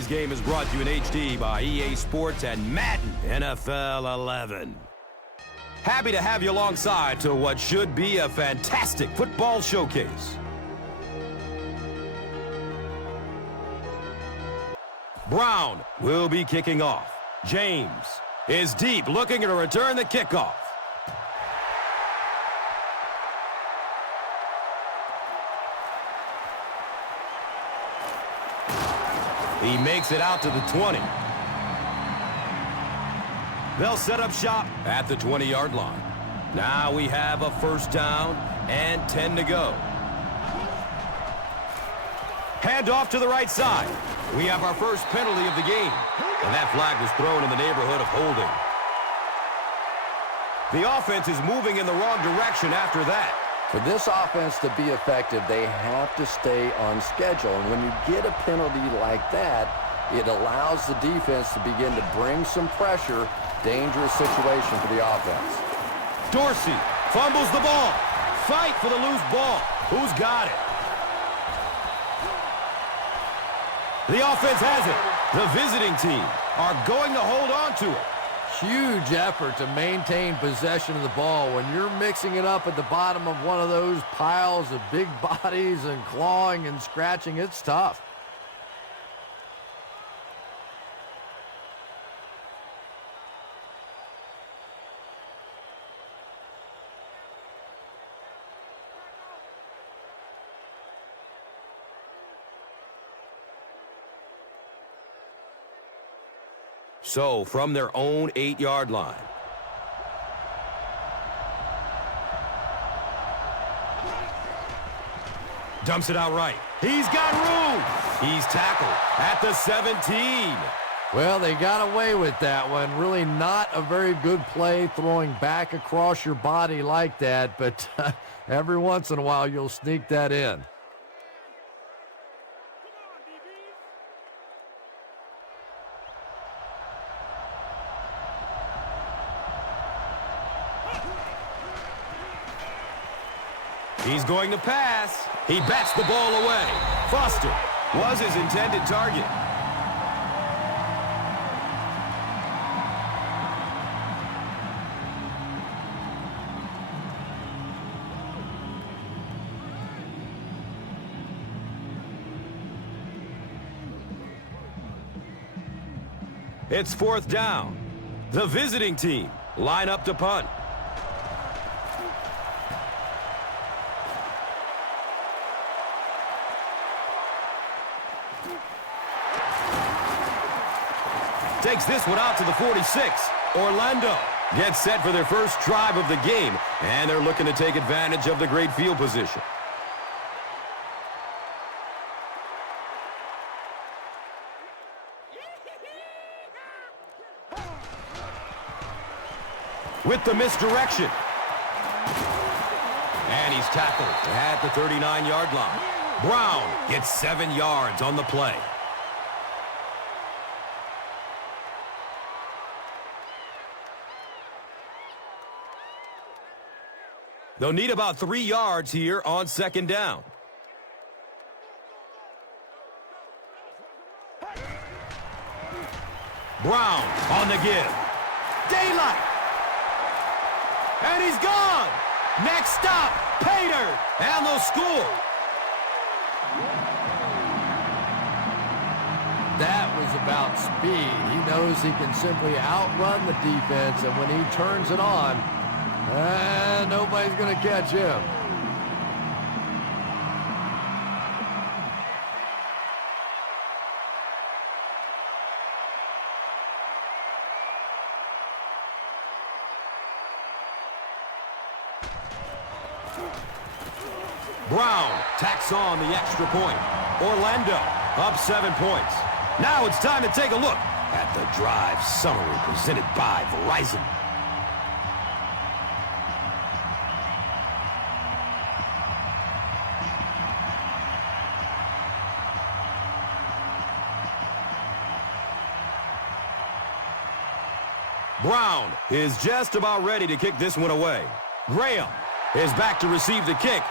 Today's game is brought to you in HD by EA Sports and Madden NFL 11. Happy to have you alongside to what should be a fantastic football showcase. Brown will be kicking off. James is deep, looking to return the kickoff. He makes it out to the 20. They'll set up shop at the 20-yard line. Now we have a first down and 10 to go. Hand off to the right side. We have our first penalty of the game. And that flag was thrown in the neighborhood of holding. The offense is moving in the wrong direction after that. For this offense to be effective, they have to stay on schedule. And when you get a penalty like that, it allows the defense to begin to bring some pressure. Dangerous situation for the offense. Dorsey fumbles the ball. Fight for the loose ball. Who's got it? The offense has it. The visiting team are going to hold on to it. Huge effort to maintain possession of the ball. When you're mixing it up at the bottom of one of those piles of big bodies and clawing and scratching, it's tough. So, from their own 8-yard line. Dumps it out right. He's got room. He's tackled at the 17. Well, they got away with that one. Really not a very good play throwing back across your body like that, but every once in a while you'll sneak that in. He's going to pass. He bats the ball away. Foster was his intended target. It's fourth down. The visiting team line up to punt. Takes this one out to the 46. Orlando gets set for their first drive of the game, and they're looking to take advantage of the great field position. With the misdirection. And he's tackled at the 39-yard line. Brown gets 7 yards on the play. They'll need about 3 yards here on second down. Brown on the give. Daylight. And he's gone. Next stop, Pater. And they'll score. That was about speed. He knows he can simply outrun the defense, and when he turns it on, nobody's going to catch him. Brown tacks on the extra point. Orlando up 7 points. Now it's time to take a look at the drive summary presented by Verizon. Brown is just about ready to kick this one away. Graham is back to receive the kick.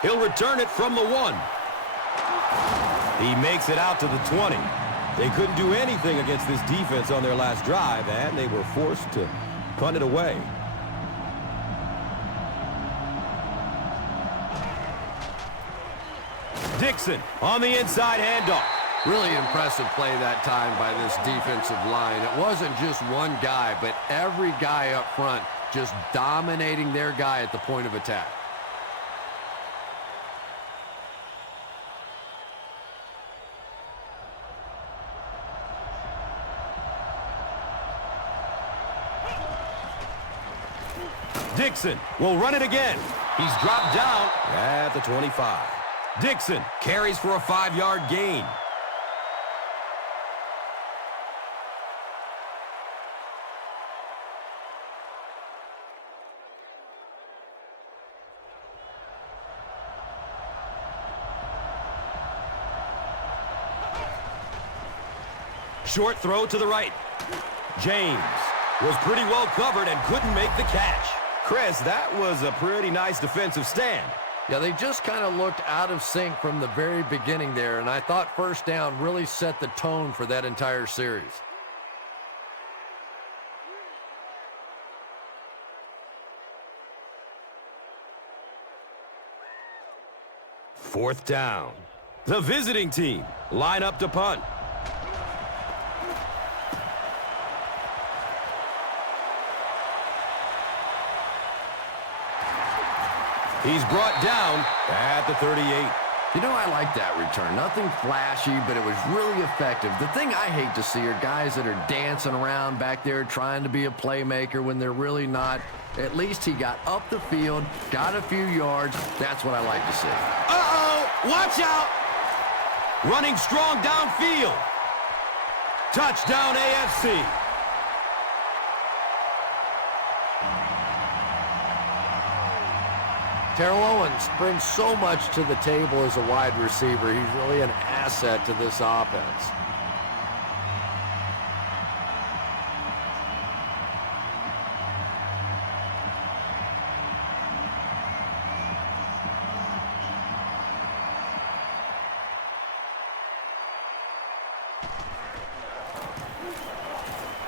He'll return it from the 1. He makes it out to the 20. They couldn't do anything against this defense on their last drive, and they were forced to punt it away. Dixon on the inside handoff. Really impressive play that time by this defensive line. It wasn't just one guy, but every guy up front just dominating their guy at the point of attack. Dixon will run it again. He's dropped down at the 25. Dixon carries for a 5-yard gain. Short throw to the right. James was pretty well covered and couldn't make the catch. Chris, that was a pretty nice defensive stand. Yeah, they just kind of looked out of sync from the very beginning there, and I thought first down really set the tone for that entire series. Fourth down. The visiting team line up to punt. He's brought down at the 38. You know, I like that return. Nothing flashy, but it was really effective. The thing I hate to see are guys that are dancing around back there trying to be a playmaker when they're really not. At least he got up the field, got a few yards. That's what I like to see. Uh-oh! Watch out! Running strong downfield. Touchdown AFC. Terrell Owens brings so much to the table as a wide receiver. He's really an asset to this offense.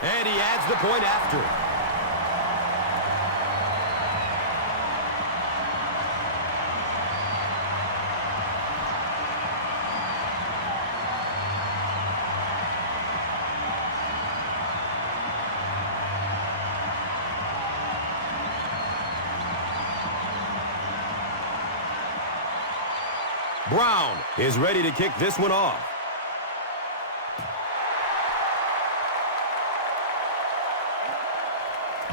And he adds the point after. Brown is ready to kick this one off.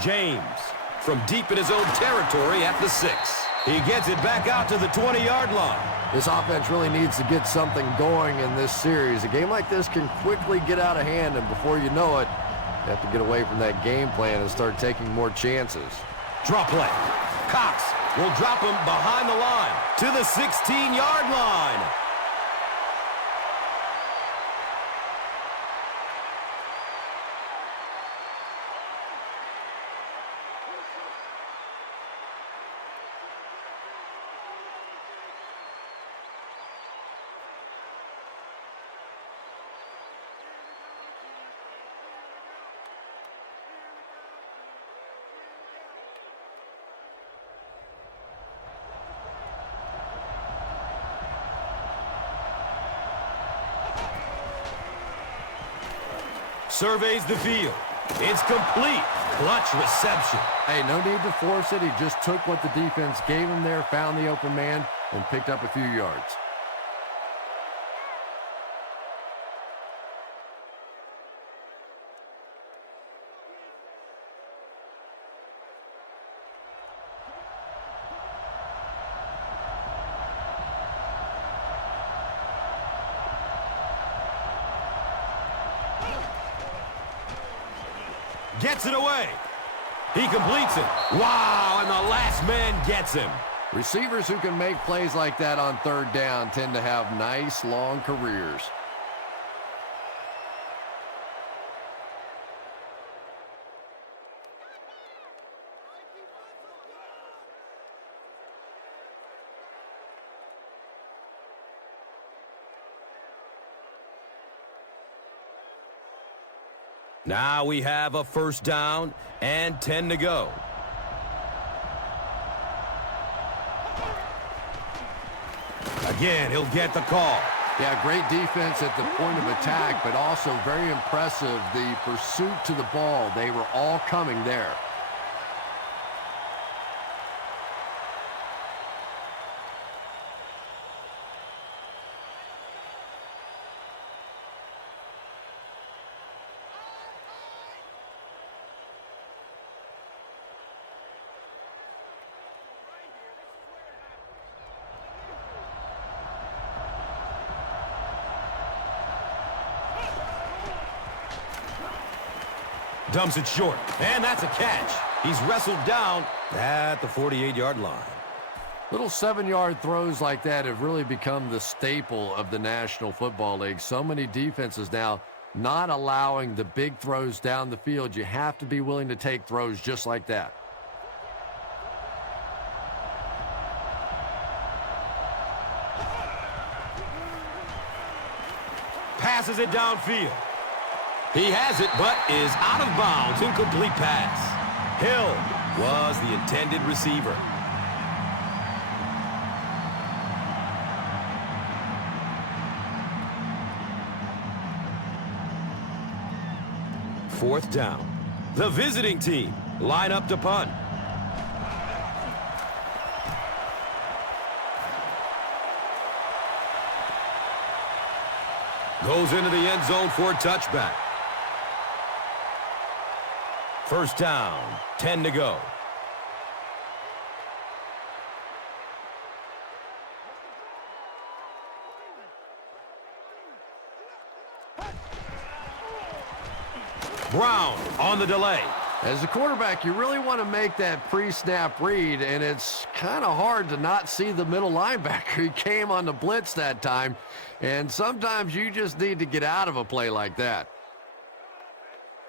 James from deep in his own territory at the 6. He gets it back out to the 20-yard line. This offense really needs to get something going in this series. A game like this can quickly get out of hand, and before you know it, you have to get away from that game plan and start taking more chances. Drop play. Cox will drop him behind the line to the 16-yard line. Surveys the field. It's complete. Clutch reception. Hey, no need to force it. He just took what the defense gave him there, found the open man, and picked up a few yards. Gets it away. He completes it. Wow, and the last man gets him. Receivers who can make plays like that on third down tend to have nice, long careers. Now we have a first down and 10 to go. Again, he'll get the call. Yeah, great defense at the point of attack, but also very impressive, the pursuit to the ball. They were all coming there. Dumps it short, and that's a catch. He's wrestled down at the 48-yard line. Little 7-yard throws like that have really become the staple of the National Football League. So many defenses now not allowing the big throws down the field. You have to be willing to take throws just like that. Passes it downfield. He has it, but is out of bounds. Incomplete pass. Hill was the intended receiver. Fourth down. The visiting team line up to punt. Goes into the end zone for a touchback. First down, 10 to go. Brown on the delay. As a quarterback, you really want to make that pre-snap read, and it's kind of hard to not see the middle linebacker. He came on the blitz that time, and sometimes you just need to get out of a play like that.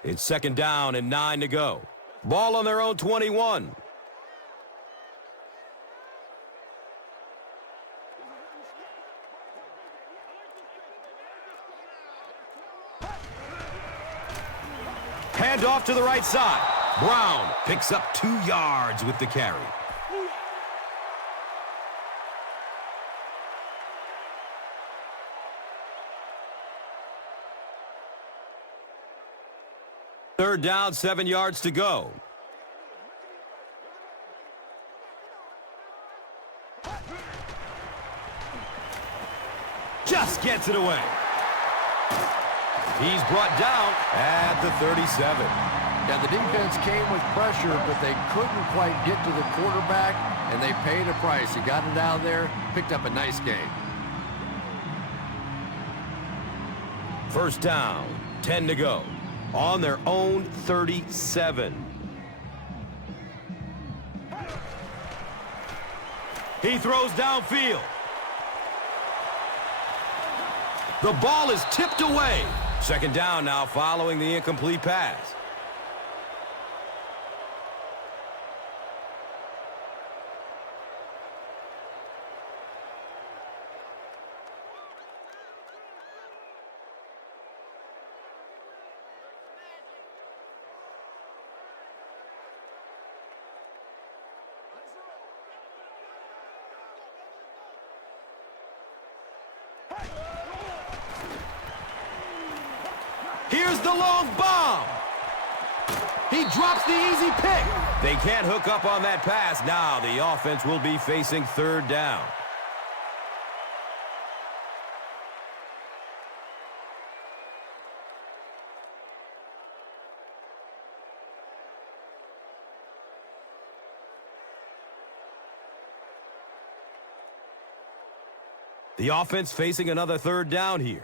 It's second down and 9 to go. Ball on their own 21. Hand off to the right side. Brown picks up 2 yards with the carry. Third down, 7 yards to go. Just gets it away. He's brought down at the 37. Yeah, the defense came with pressure, but they couldn't quite get to the quarterback, and they paid a price. He got it out there, picked up a nice gain. First down, 10 to go. On their own 37. He throws downfield. The ball is tipped away. Second down now following the incomplete pass. Here's the long bomb. He drops the easy pick. They can't hook up on that pass. Now the offense will be facing third down. The offense facing another third down here.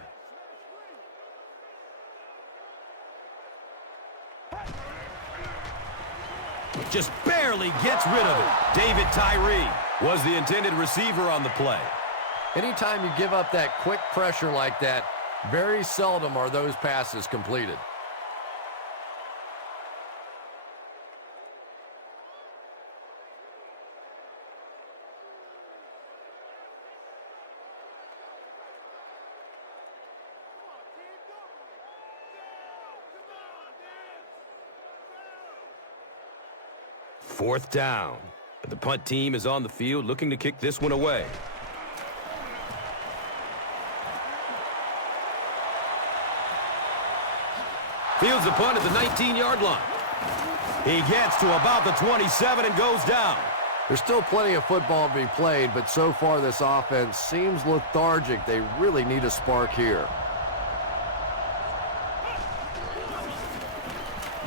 Just barely gets rid of it. David Tyree was the intended receiver on the play. Anytime you give up that quick pressure like that, very seldom are those passes completed. 4th down. And the punt team is on the field looking to kick this one away. Fields the punt at the 19-yard line. He gets to about the 27 and goes down. There's still plenty of football to be played, but so far this offense seems lethargic. They really need a spark here.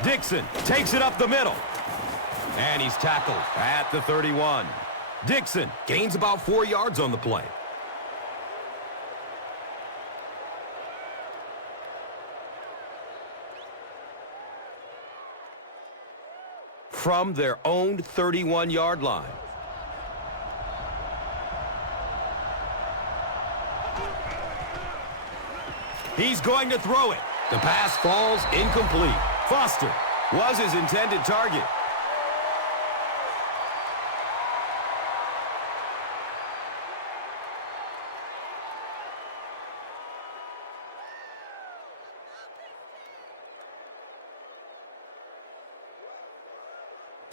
Dixon takes it up the middle. And he's tackled at the 31. Dixon gains about 4 yards on the play. From their own 31-yard line. He's going to throw it. The pass falls incomplete. Foster was his intended target.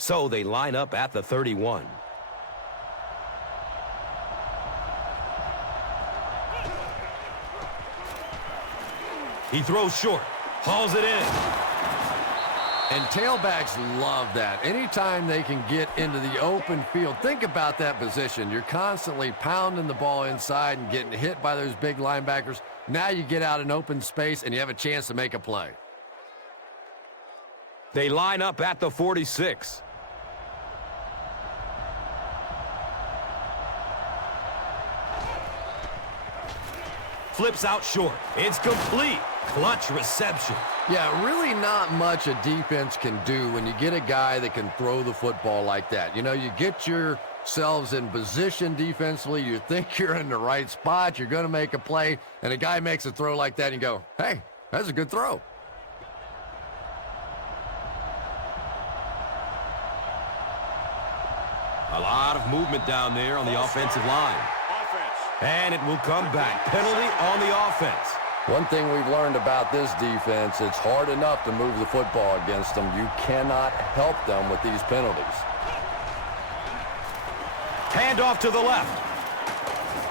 So they line up at the 31. He throws short, hauls it in. And tailbacks love that. Anytime they can get into the open field, think about that position. You're constantly pounding the ball inside and getting hit by those big linebackers. Now you get out in open space and you have a chance to make a play. They line up at the 46. Flips out short. It's complete. Clutch reception. Yeah, really not much a defense can do when you get a guy that can throw the football like that. You know, you get yourselves in position defensively. You think you're in the right spot. You're going to make a play, and a guy makes a throw like that, and you go, hey, that's a good throw. A lot of movement down there on the offensive line. And it will come back. Penalty on the offense. One thing we've learned about this defense, it's hard enough to move the football against them. You cannot help them with these penalties. Handoff to the left.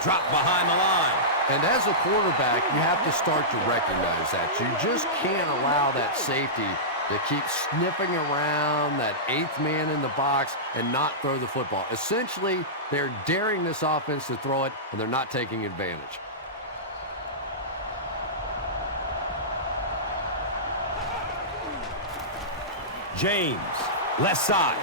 Drop behind the line. And as a quarterback, you have to start to recognize that. You just can't allow that safety to keep sniffing around that 8th man in the box and not throw the football. Essentially, they're daring this offense to throw it, and they're not taking advantage. James, left side.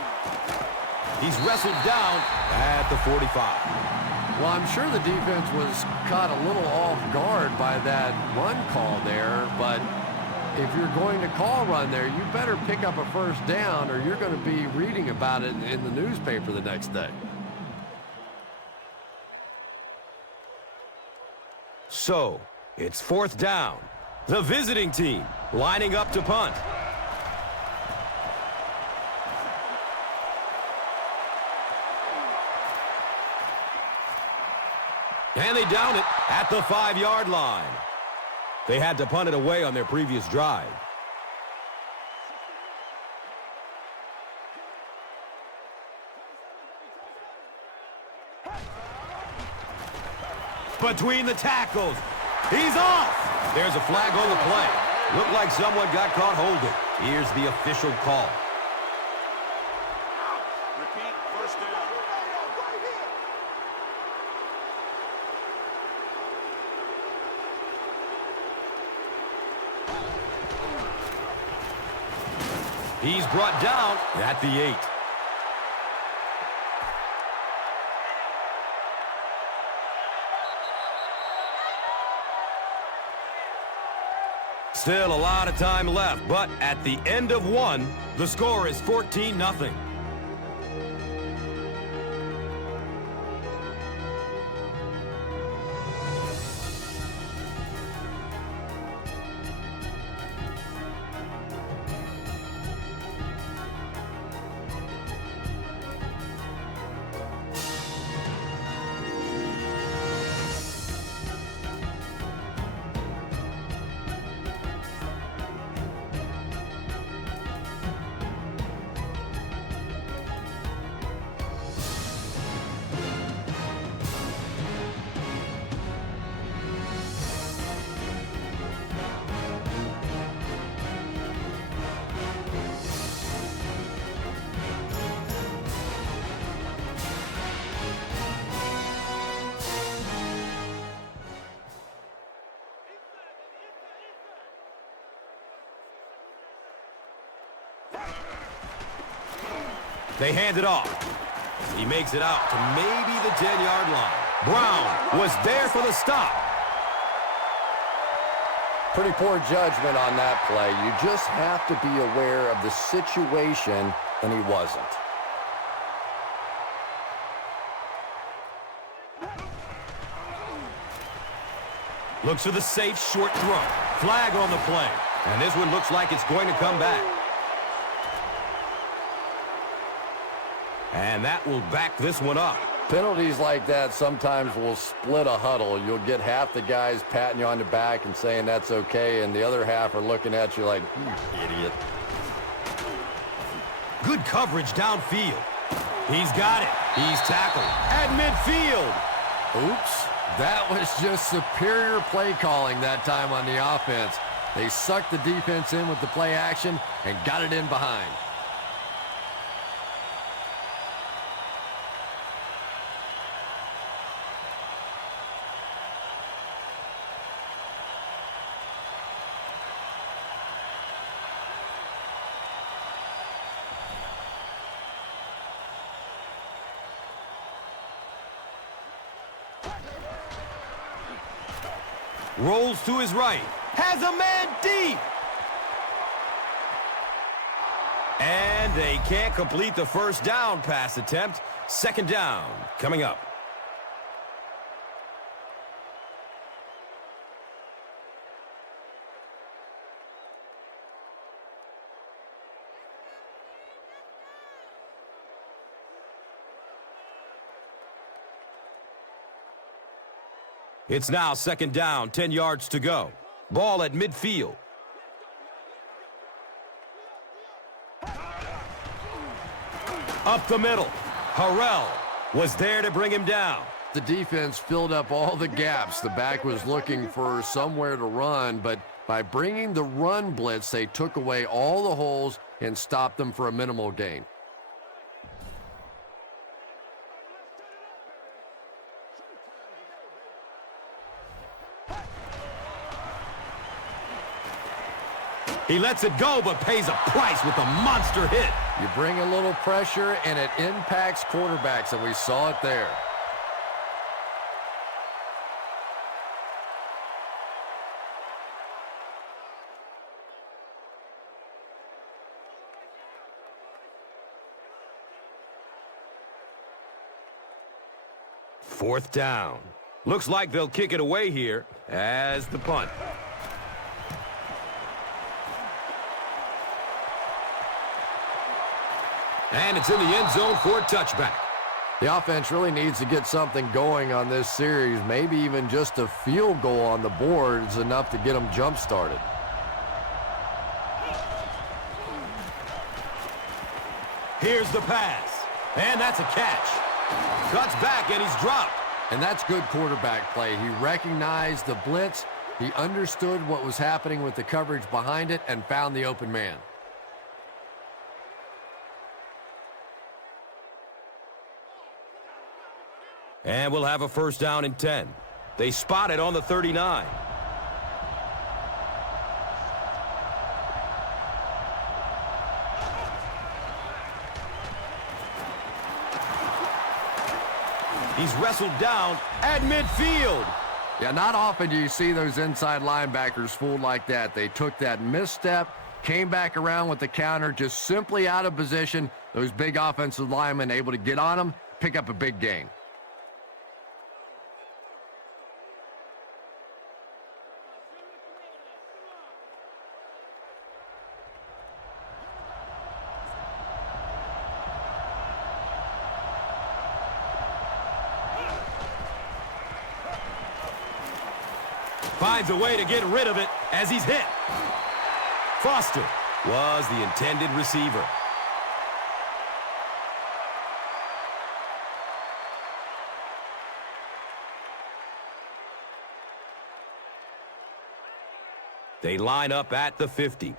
He's wrestled down at the 45. Well, I'm sure the defense was caught a little off guard by that run call there, but if you're going to call run there, you better pick up a first down or you're going to be reading about it in the newspaper the next day. So, it's 4th down. The visiting team lining up to punt. And they down it at the 5-yard line. They had to punt it away on their previous drive. Between the tackles. He's off. There's a flag on the play. Looked like someone got caught holding. Here's the official call. Repeat, first down. He's brought down at the 8. Still a lot of time left, but at the end of one, the score is 14-0. They hand it off. He makes it out to maybe the 10-yard line. Brown was there for the stop. Pretty poor judgment on that play. You just have to be aware of the situation, and he wasn't. Looks for the safe short throw. Flag on the play. And this one looks like it's going to come back. And that will back this one up. Penalties like that sometimes will split a huddle. You'll get half the guys patting you on the back and saying that's okay, and the other half are looking at you like, you idiot. Good coverage downfield. He's got it. He's tackled at midfield. Oops. That was just superior play calling that time on the offense. They sucked the defense in with the play action and got it in behind. Rolls to his right. Has a man deep. And they can't complete the first down pass attempt. Second down coming up. It's now second down, 10 yards to go. Ball at midfield. Up the middle. Harrell was there to bring him down. The defense filled up all the gaps. The back was looking for somewhere to run, but by bringing the run blitz, they took away all the holes and stopped them for a minimal gain. He lets it go, but pays a price with a monster hit. You bring a little pressure, and it impacts quarterbacks, and we saw it there. Fourth down. Looks like they'll kick it away here as the punt. And it's in the end zone for a touchback. The offense really needs to get something going on this series. Maybe even just a field goal on the board is enough to get them jump-started. Here's the pass. And that's a catch. Cuts back and he's dropped. And that's good quarterback play. He recognized the blitz. He understood what was happening with the coverage behind it and found the open man. And we'll have a first down and 10. They spot it on the 39. He's wrestled down at midfield. Yeah, not often do you see those inside linebackers fooled like that. They took that misstep, came back around with the counter, just simply out of position. Those big offensive linemen able to get on them, pick up a big gain. Finds a way to get rid of it as he's hit. Foster was the intended receiver. They line up at the 50.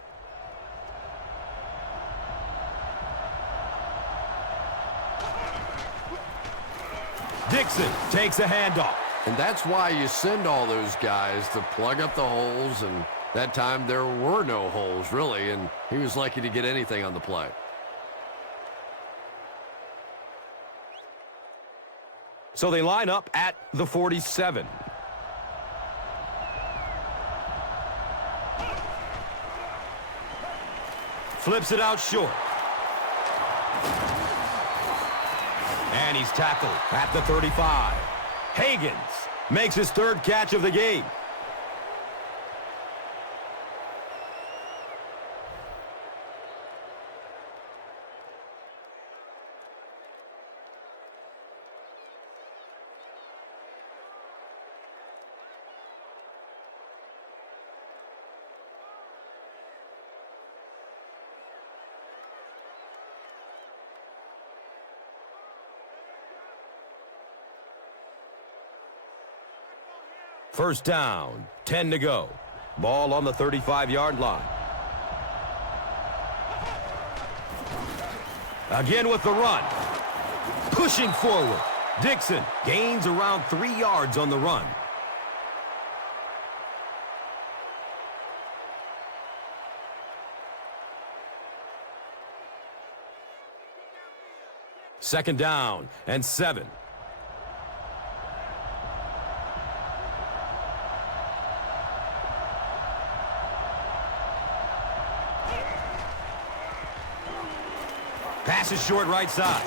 Dixon takes a handoff. And that's why you send all those guys to plug up the holes and That time there were no holes, really, and he was lucky to get anything on the play. So they line up at the 47. Flips it out short. And he's tackled at the 35. Hagans makes his third catch of the game. First down, 10 to go. Ball on the 35-yard line. Again with the run. Pushing forward. Dixon gains around 3 yards on the run. Second down and 7. Passes short right side.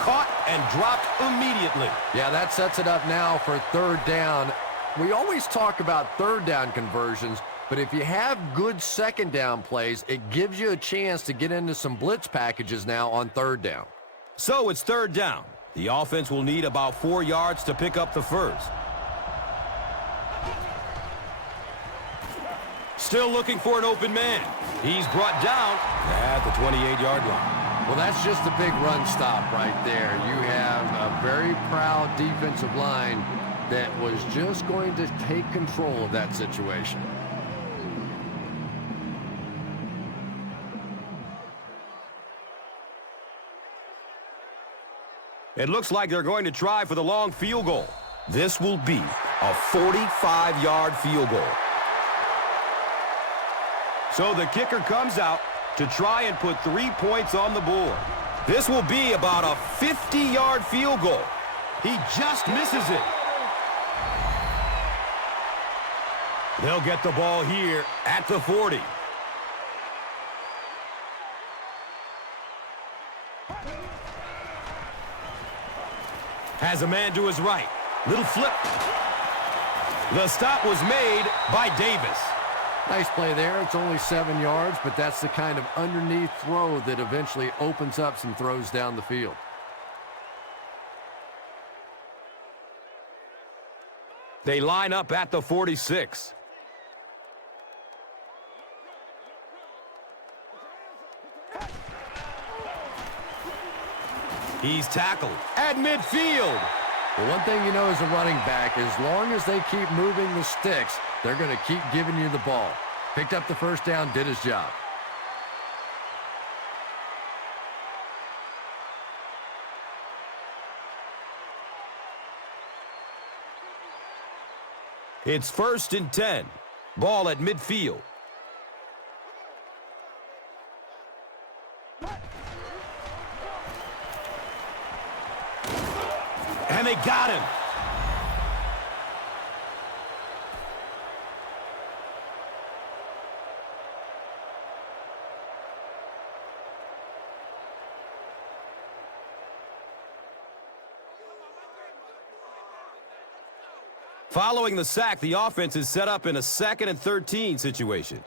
Caught and dropped immediately. Yeah, that sets it up now for third down. We always talk about third down conversions, but if you have good second down plays, it gives you a chance to get into some blitz packages now on third down. So it's third down. The offense will need about 4 yards to pick up the first. Still looking for an open man. He's brought down at the 28-yard line. Well, that's just a big run stop right there. You have a very proud defensive line that was just going to take control of that situation. It looks like they're going to try for the long field goal. This will be a 45-yard field goal. So the kicker comes out to try and put 3 points on the board. This will be about a 50-yard field goal. He just misses it. They'll get the ball here at the 40. Has a man to his right. Little flip. The stop was made by Davis. Nice play there. It's only 7 yards, but that's the kind of underneath throw that eventually opens up some throws down the field. They line up at the 46. He's tackled at midfield. Well, one thing you know as a running back, as long as they keep moving the sticks, they're going to keep giving you the ball. Picked up the first down, did his job. It's 1st and 10. Ball at midfield. And they got him. Following the sack, the offense is set up in a 2nd and 13 situation.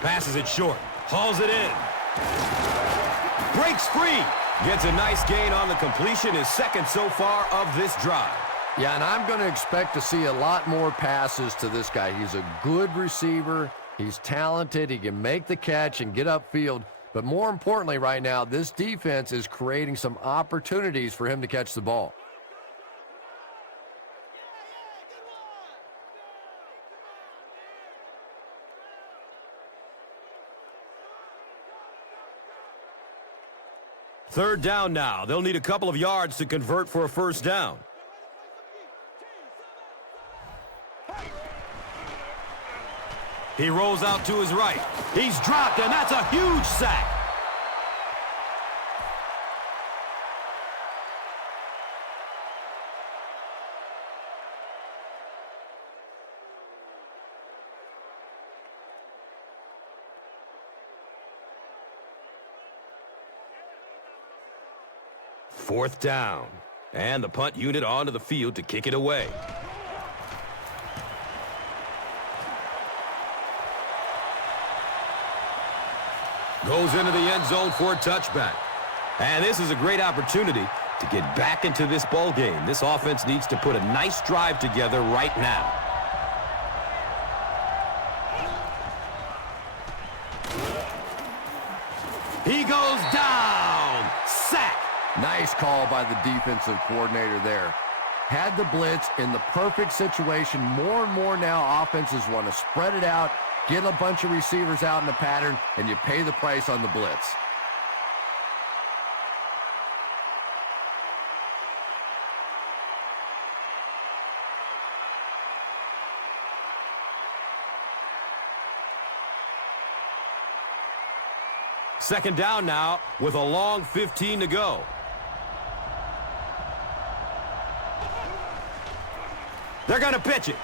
Passes it short. Hauls it in. Breaks free. Gets a nice gain on the completion. His 2nd so far of this drive. Yeah, and I'm going to expect to see a lot more passes to this guy. He's a good receiver. He's talented. He can make the catch and get upfield. But more importantly right now, this defense is creating some opportunities for him to catch the ball. Third down now. They'll need a couple of yards to convert for a first down. He rolls out to his right. He's dropped, and that's a huge sack. Fourth down, and the punt unit onto the field to kick it away. Goes into the end zone for a touchback. And this is a great opportunity to get back into this ball game. This offense needs to put a nice drive together right now. He goes down. Sack. Nice call by the defensive coordinator there. Had the blitz in the perfect situation. More and more now offenses want to spread it out, get a bunch of receivers out in the pattern, and you pay the price on the blitz. Second down now with a long 15 to go. They're going to pitch it.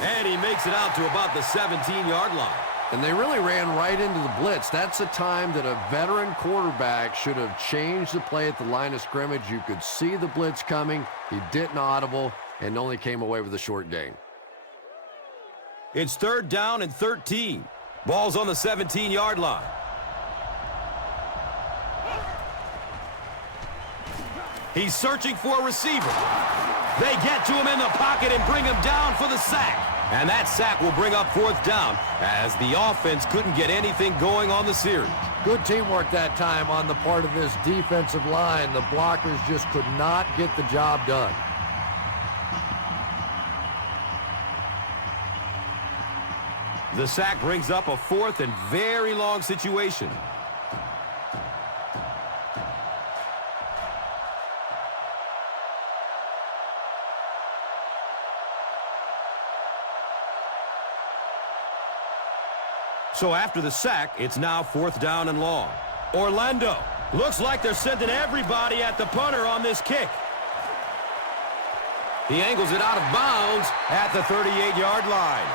And he makes it out to about the 17-yard line. And they really ran right into the blitz. That's a time that a veteran quarterback should have changed the play at the line of scrimmage. You could see the blitz coming. He didn't audible and only came away with a short gain. It's third down and 13. Ball's on the 17-yard line. He's searching for a receiver. They get to him in the pocket and bring him down for the sack. And that sack will bring up fourth down as the offense couldn't get anything going on the series. Good teamwork that time on the part of this defensive line. The blockers just could not get the job done. The sack brings up a fourth and very long situation. So after the sack, it's now fourth down and long. Orlando. Looks like they're sending everybody at the punter on this kick. He angles it out of bounds at the 38-yard line.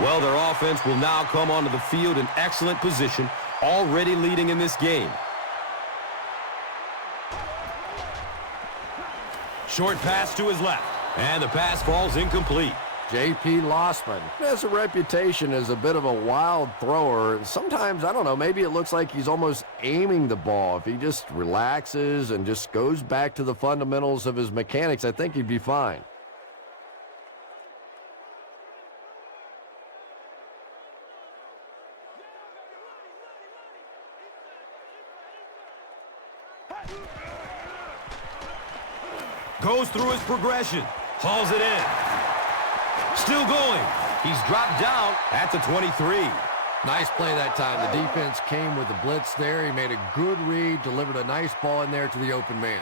Well, their offense will now come onto the field in excellent position, already leading in this game. Short pass to his left, and the pass falls incomplete. J.P. Lossman has a reputation as a bit of a wild thrower. Sometimes, I don't know, maybe it looks like he's almost aiming the ball. If he just relaxes and just goes back to the fundamentals of his mechanics, I think he'd be fine. Goes through his progression, hauls it in. Still going. He's dropped down at the 23. Nice play that time. The defense came with the blitz there. He made a good read, delivered a nice ball in there to the open man.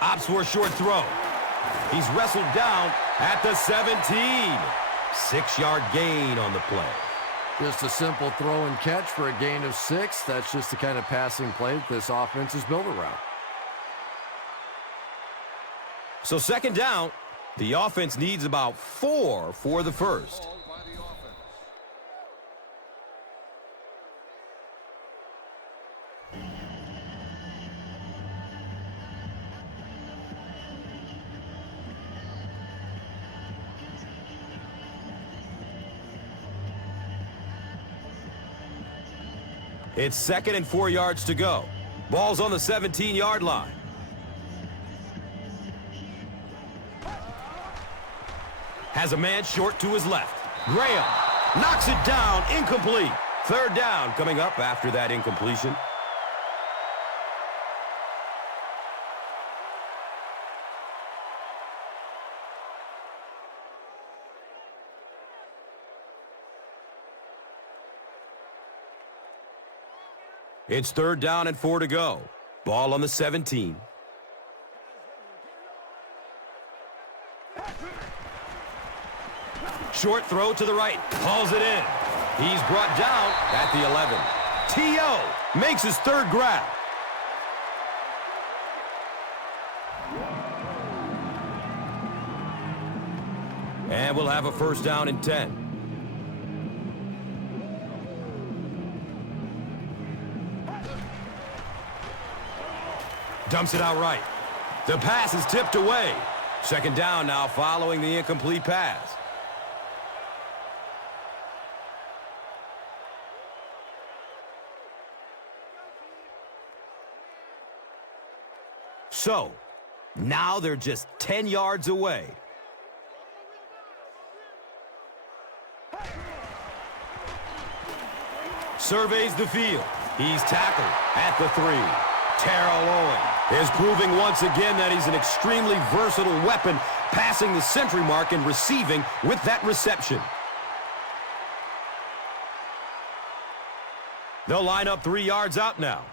Opts for a short throw. He's wrestled down at the 17. 6-yard gain on the play. Just a simple throw and catch for a gain of 6. That's just the kind of passing play that this offense is built around. So second down, the offense needs about 4 for the first. It's second and 4 yards to go. Ball's on the 17-yard line. Has a man short to his left. Graham knocks it down, incomplete. Third down coming up after that incompletion. It's 3rd down and 4 to go. Ball on the 17. Short throw to the right. Hauls it in. He's brought down at the 11. T.O. makes his 3rd grab. And we'll have a 1st down and 10. Dumps it out right. The pass is tipped away. 2nd down now following the incomplete pass. So, now they're just 10 yards away. Surveys the field. He's tackled at the 3. Terrell Owen is proving once again that he's an extremely versatile weapon, passing the century mark and receiving with that reception. They'll line up 3 yards out now.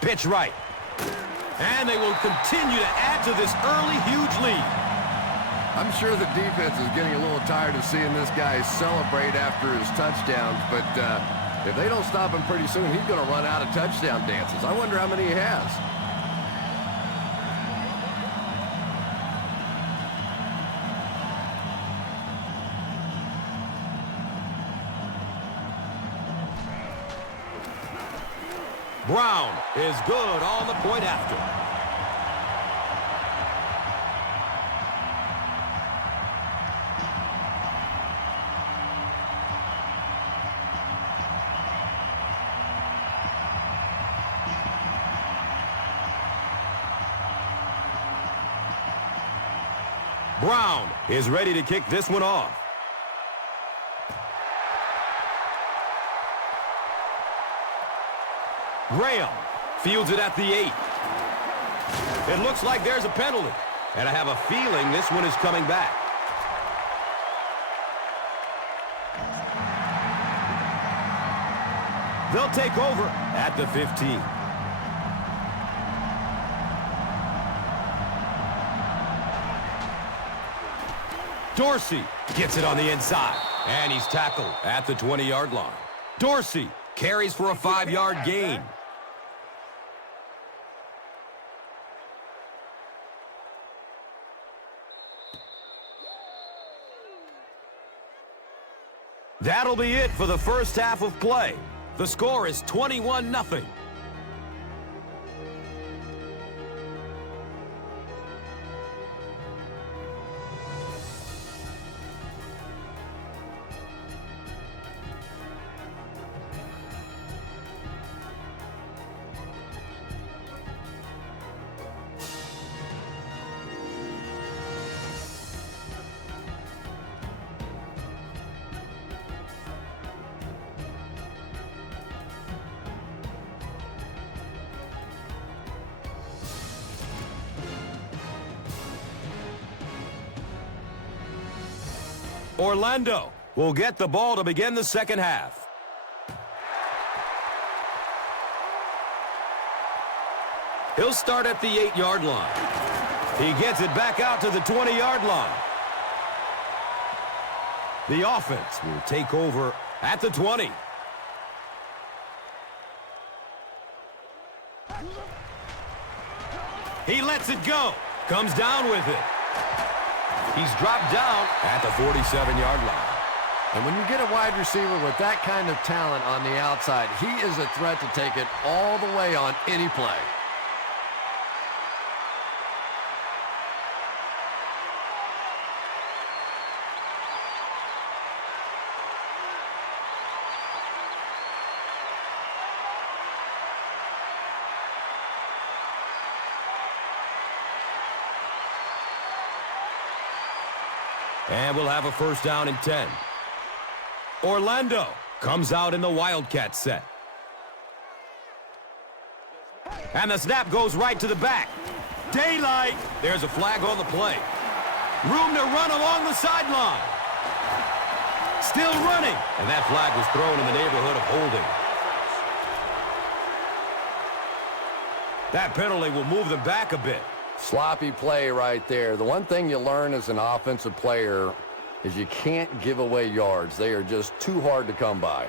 Pitch right. And they will continue to add to this early huge lead. I'm sure the defense is getting a little tired of seeing this guy celebrate after his touchdowns, but if they don't stop him pretty soon, he's going to run out of touchdown dances. I wonder how many he has. Brown is good on the point after. Brown is ready to kick this one off. Graham fields it at the 8. It looks like there's a penalty, and I have a feeling this one is coming back. They'll take over at the 15. Dorsey gets it on the inside, and he's tackled at the 20-yard line. Dorsey carries for a 5-yard gain. That'll be it for the first half of play. The score is 21-0. Orlando will get the ball to begin the second half. He'll start at the 8-yard line. He gets it back out to the 20-yard line. The offense will take over at the 20. He lets it go. Comes down with it. He's dropped down at the 47-yard line. And when you get a wide receiver with that kind of talent on the outside, he is a threat to take it all the way on any play. And we'll have a first down and 10. Orlando comes out in the Wildcat set. And the snap goes right to the back. Daylight. There's a flag on the play. Room to run along the sideline. Still running. And that flag was thrown in the neighborhood of holding. That penalty will move them back a bit. Sloppy play right there. The one thing you learn as an offensive player is you can't give away yards. They are just too hard to come by.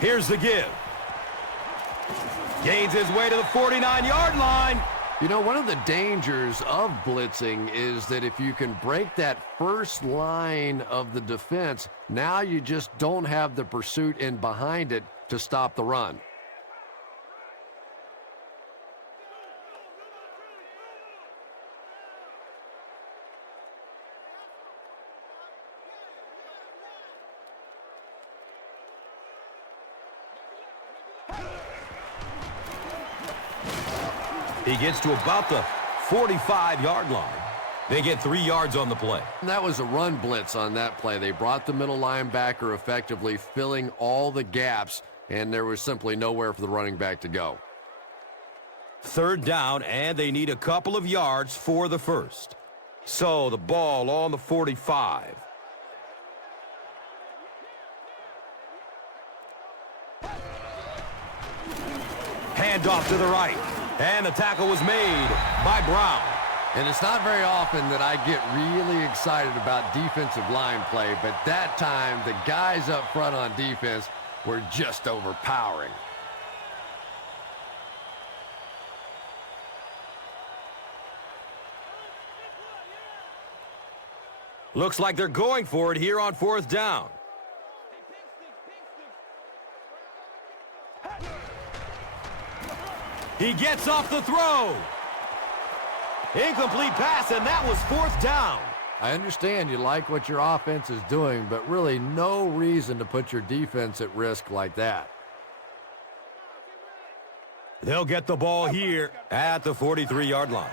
Here's the give. Gains his way to the 49-yard line. You know, one of the dangers of blitzing is that if you can break that first line of the defense, now you just don't have the pursuit in behind it to stop the run. He gets to about the 45-yard line. They get 3 yards on the play. And that was a run blitz on that play. They brought the middle linebacker effectively filling all the gaps, and there was simply nowhere for the running back to go. 3rd down, and they need a couple of yards for the first. So the ball on the 45. Handoff to the right. And the tackle was made by Brown. And it's not very often that I get really excited about defensive line play, but that time the guys up front on defense were just overpowering. Looks like they're going for it here on 4th down. He gets off the throw. Incomplete pass, and that was 4th down. I understand you like what your offense is doing, but really no reason to put your defense at risk like that. They'll get the ball here at the 43-yard line.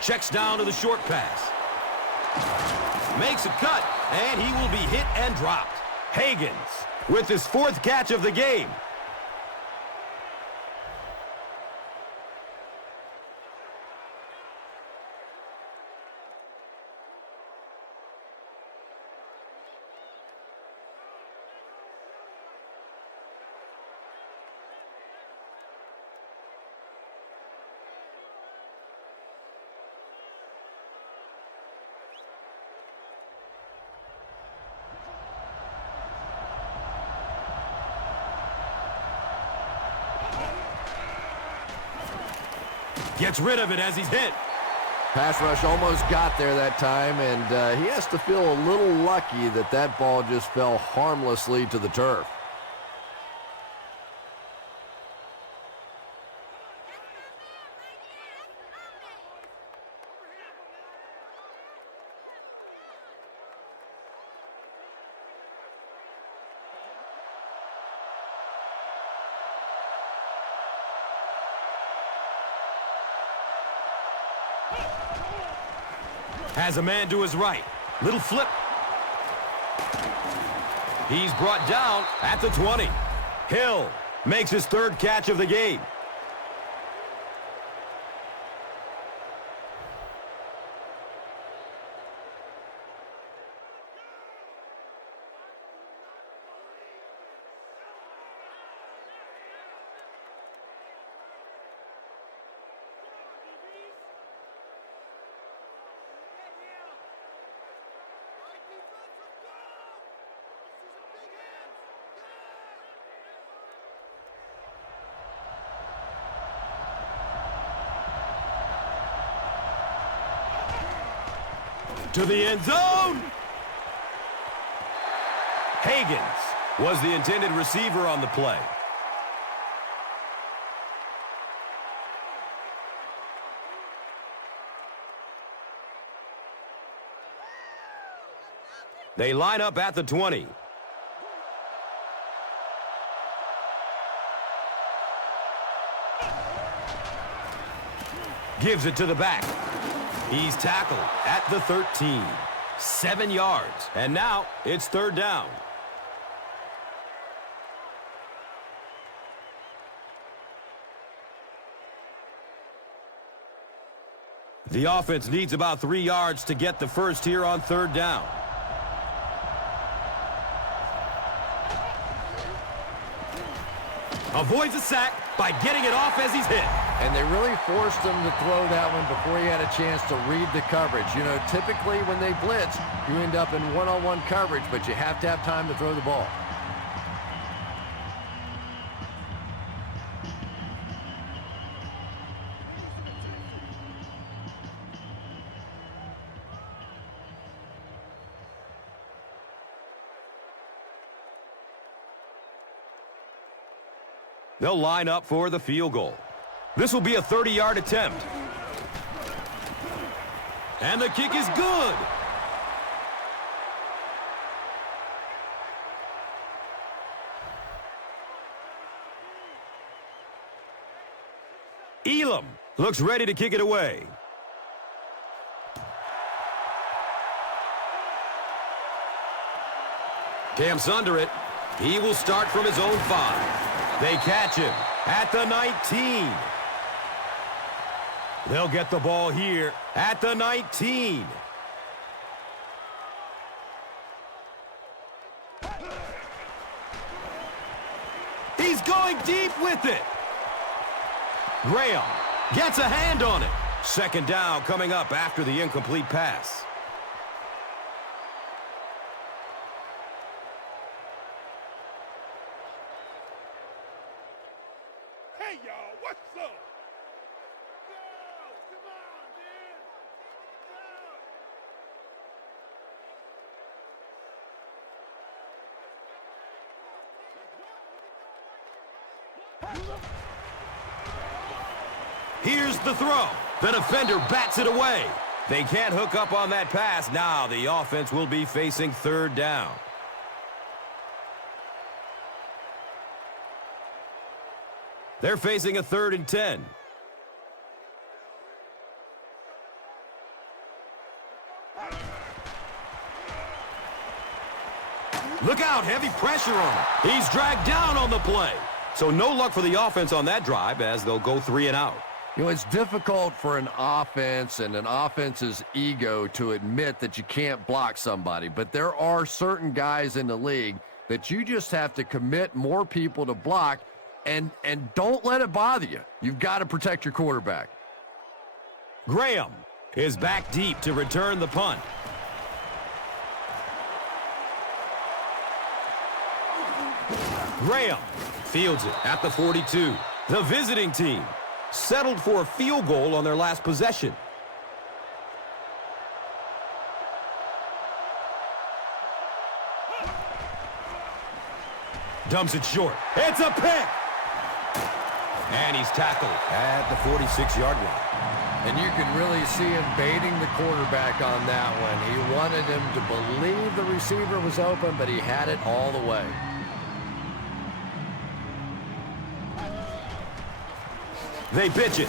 Checks down to the short pass. Makes a cut, and he will be hit and dropped. Hagans with his 4th catch of the game. Gets rid of it as he's hit. Pass rush almost got there that time, and he has to feel a little lucky that that ball just fell harmlessly to the turf. Has a man to his right. Little flip. He's brought down at the 20. Hill makes his 3rd catch of the game. To the end zone. Hagans was the intended receiver on the play. They line up at the 20. Gives it to the back. He's tackled at the 13. 7 yards. And now it's 3rd down. The offense needs about 3 yards to get the first here on 3rd down. Avoids a sack by getting it off as he's hit. And they really forced him to throw that one before he had a chance to read the coverage. You know, typically when they blitz, you end up in one-on-one coverage, but you have to have time to throw the ball. They'll line up for the field goal. This will be a 30-yard attempt. And the kick is good. Elam looks ready to kick it away. Camps under it. He will start from his own 5. They catch him at the 19. They'll get the ball here at the 19. He's going deep with it. Graham gets a hand on it. 2nd down coming up after the incomplete pass. Hey, y'all, what's up? Go! Come on, dude! Here's the throw. The defender bats it away. They can't hook up on that pass. Now the offense will be facing 3rd down. They're facing a 3rd and 10. Look out, heavy pressure on him. He's dragged down on the play. So no luck for the offense on that drive as they'll go 3 and out. You know, it's difficult for an offense and an offense's ego to admit that you can't block somebody, but there are certain guys in the league that you just have to commit more people to block, and don't let it bother you. You've got to protect your quarterback. Graham is back deep to return the punt. Graham fields it at the 42. The visiting team settled for a field goal on their last possession. Dumps it short. It's a pick! And he's tackled at the 46-yard line. And you can really see him baiting the quarterback on that one. He wanted him to believe the receiver was open, but he had it all the way. They pitch it,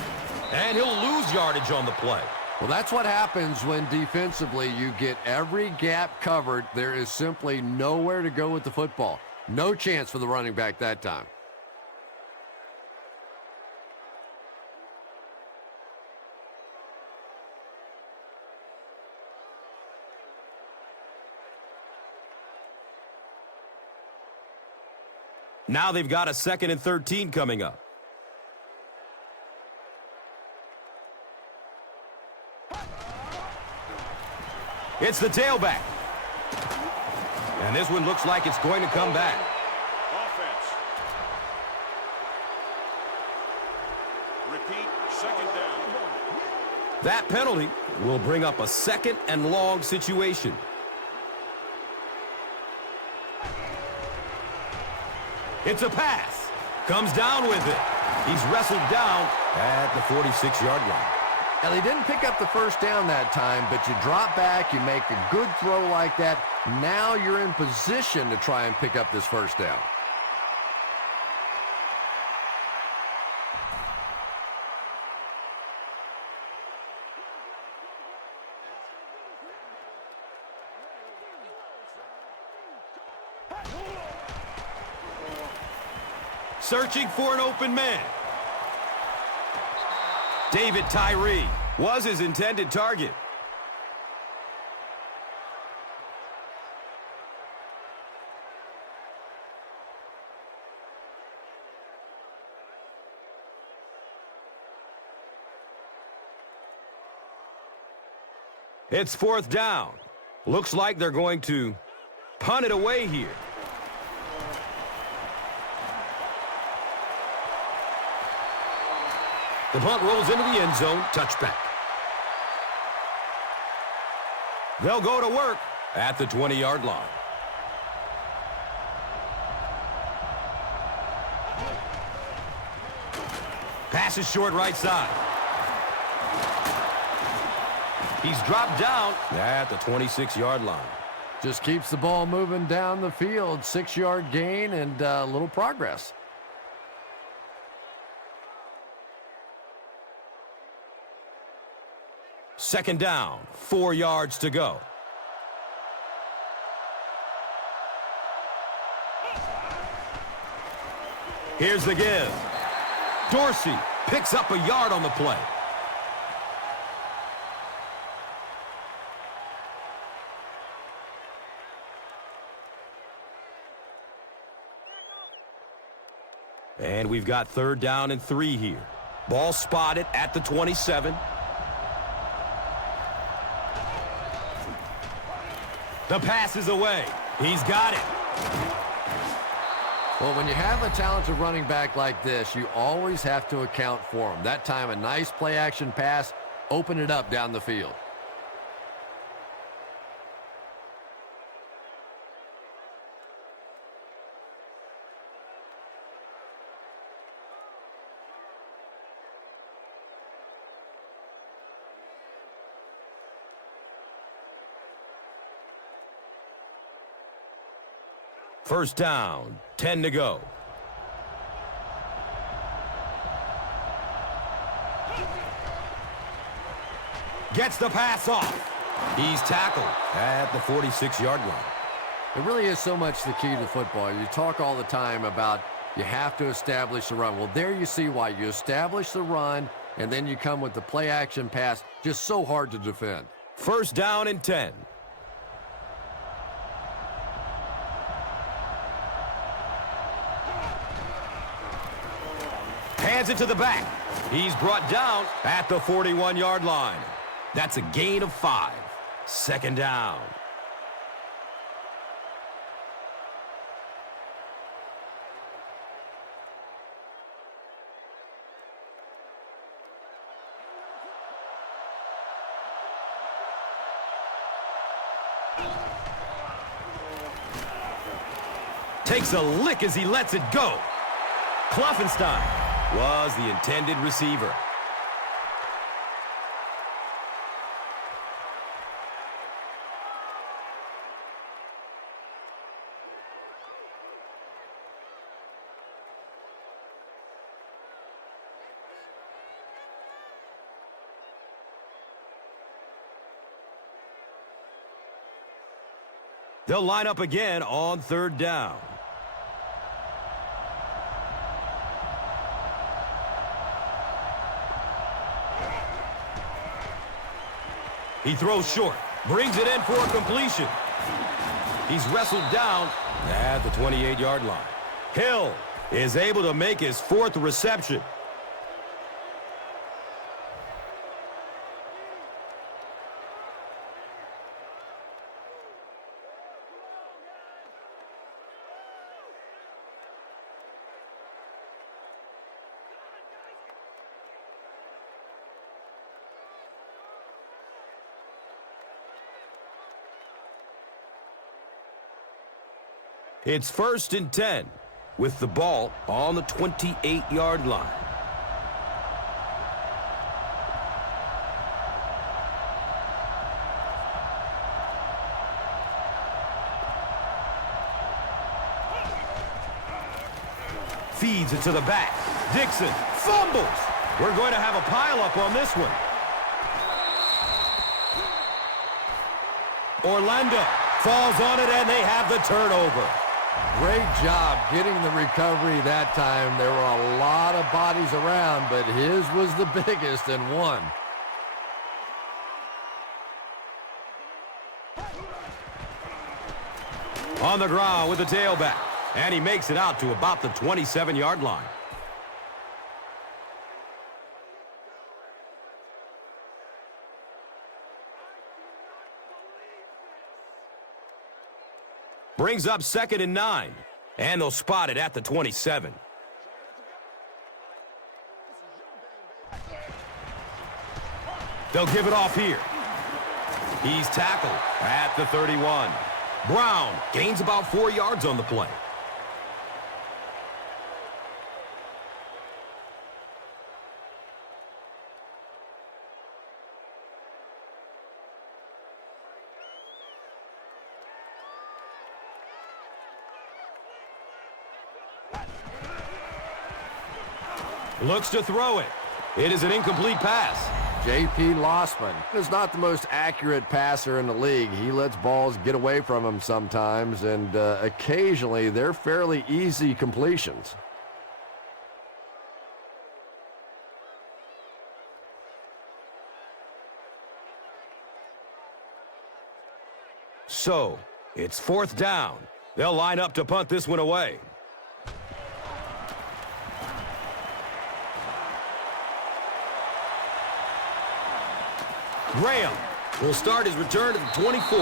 and he'll lose yardage on the play. Well, that's what happens when defensively you get every gap covered. There is simply nowhere to go with the football. No chance for the running back that time. Now they've got a 2nd and 13 coming up. It's the tailback. And this one looks like it's going to come back. Offense. Repeat, 2nd down. That penalty will bring up a 2nd and long situation. It's a pass. Comes down with it. He's wrestled down at the 46-yard line. Now, they didn't pick up the first down that time, but you drop back, you make a good throw like that. Now you're in position to try and pick up this first down. Searching for an open man. David Tyree was his intended target. It's 4th down. Looks like they're going to punt it away here. The punt rolls into the end zone. Touchback. They'll go to work at the 20-yard line. Pass is short right side. He's dropped down at the 26-yard line. Just keeps the ball moving down the field. 6-yard gain and a little progress. Second down, 4 yards to go. Here's the give. Dorsey picks up a yard on the play. And we've got 3rd down and 3 here. Ball spotted at the 27. The pass is away. He's got it. Well, when you have a talented running back like this, you always have to account for him. That time, a nice play-action pass, open it up down the field. First down, 10 to go. Gets the pass off. He's tackled at the 46-yard line. It really is so much the key to football. You talk all the time about you have to establish the run. Well, there you see why. You establish the run, and then you come with the play-action pass. Just so hard to defend. First down and 10. Hands it to the back. He's brought down at the 41-yard line. That's a gain of 5. Second down. Takes a lick as he lets it go. Klopfenstein was the intended receiver. They'll line up again on 3rd down. He throws short, brings it in for a completion. He's wrestled down at the 28-yard line. Hill is able to make his 4th reception. It's 1st and 10 with the ball on the 28-yard line. Feeds it to the back. Dixon fumbles. We're going to have a pileup on this one. Orlando falls on it, and they have the turnover. Great job getting the recovery that time. There were a lot of bodies around, but his was the biggest and one. On the ground with the tailback. And he makes it out to about the 27-yard line. Brings up 2nd and 9. And they'll spot it at the 27. They'll give it off here. He's tackled at the 31. Brown gains about 4 yards on the play. Looks to throw it. It is an incomplete pass. J.P. Lossman is not the most accurate passer in the league. He lets balls get away from him sometimes, and occasionally they're fairly easy completions. So, it's 4th down. They'll line up to punt this one away. Graham will start his return to the 24.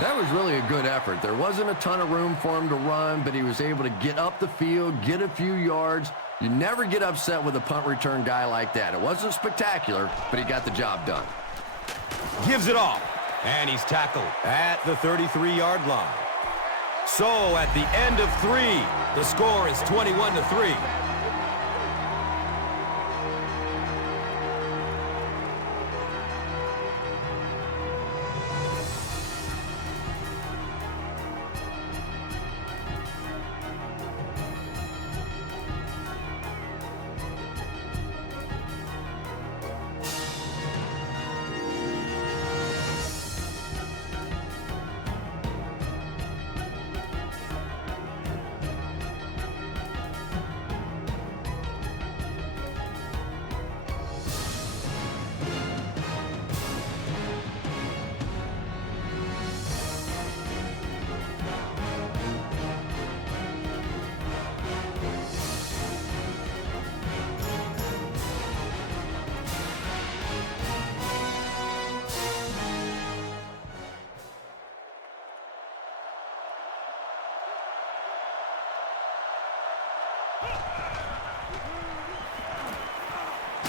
That was really a good effort. There wasn't a ton of room for him to run, but he was able to get up the field, get a few yards. You never get upset with a punt return guy like that. It wasn't spectacular, but he got the job done. Gives it off, and he's tackled at the 33-yard line. So at the end of 3, the score is 21-3.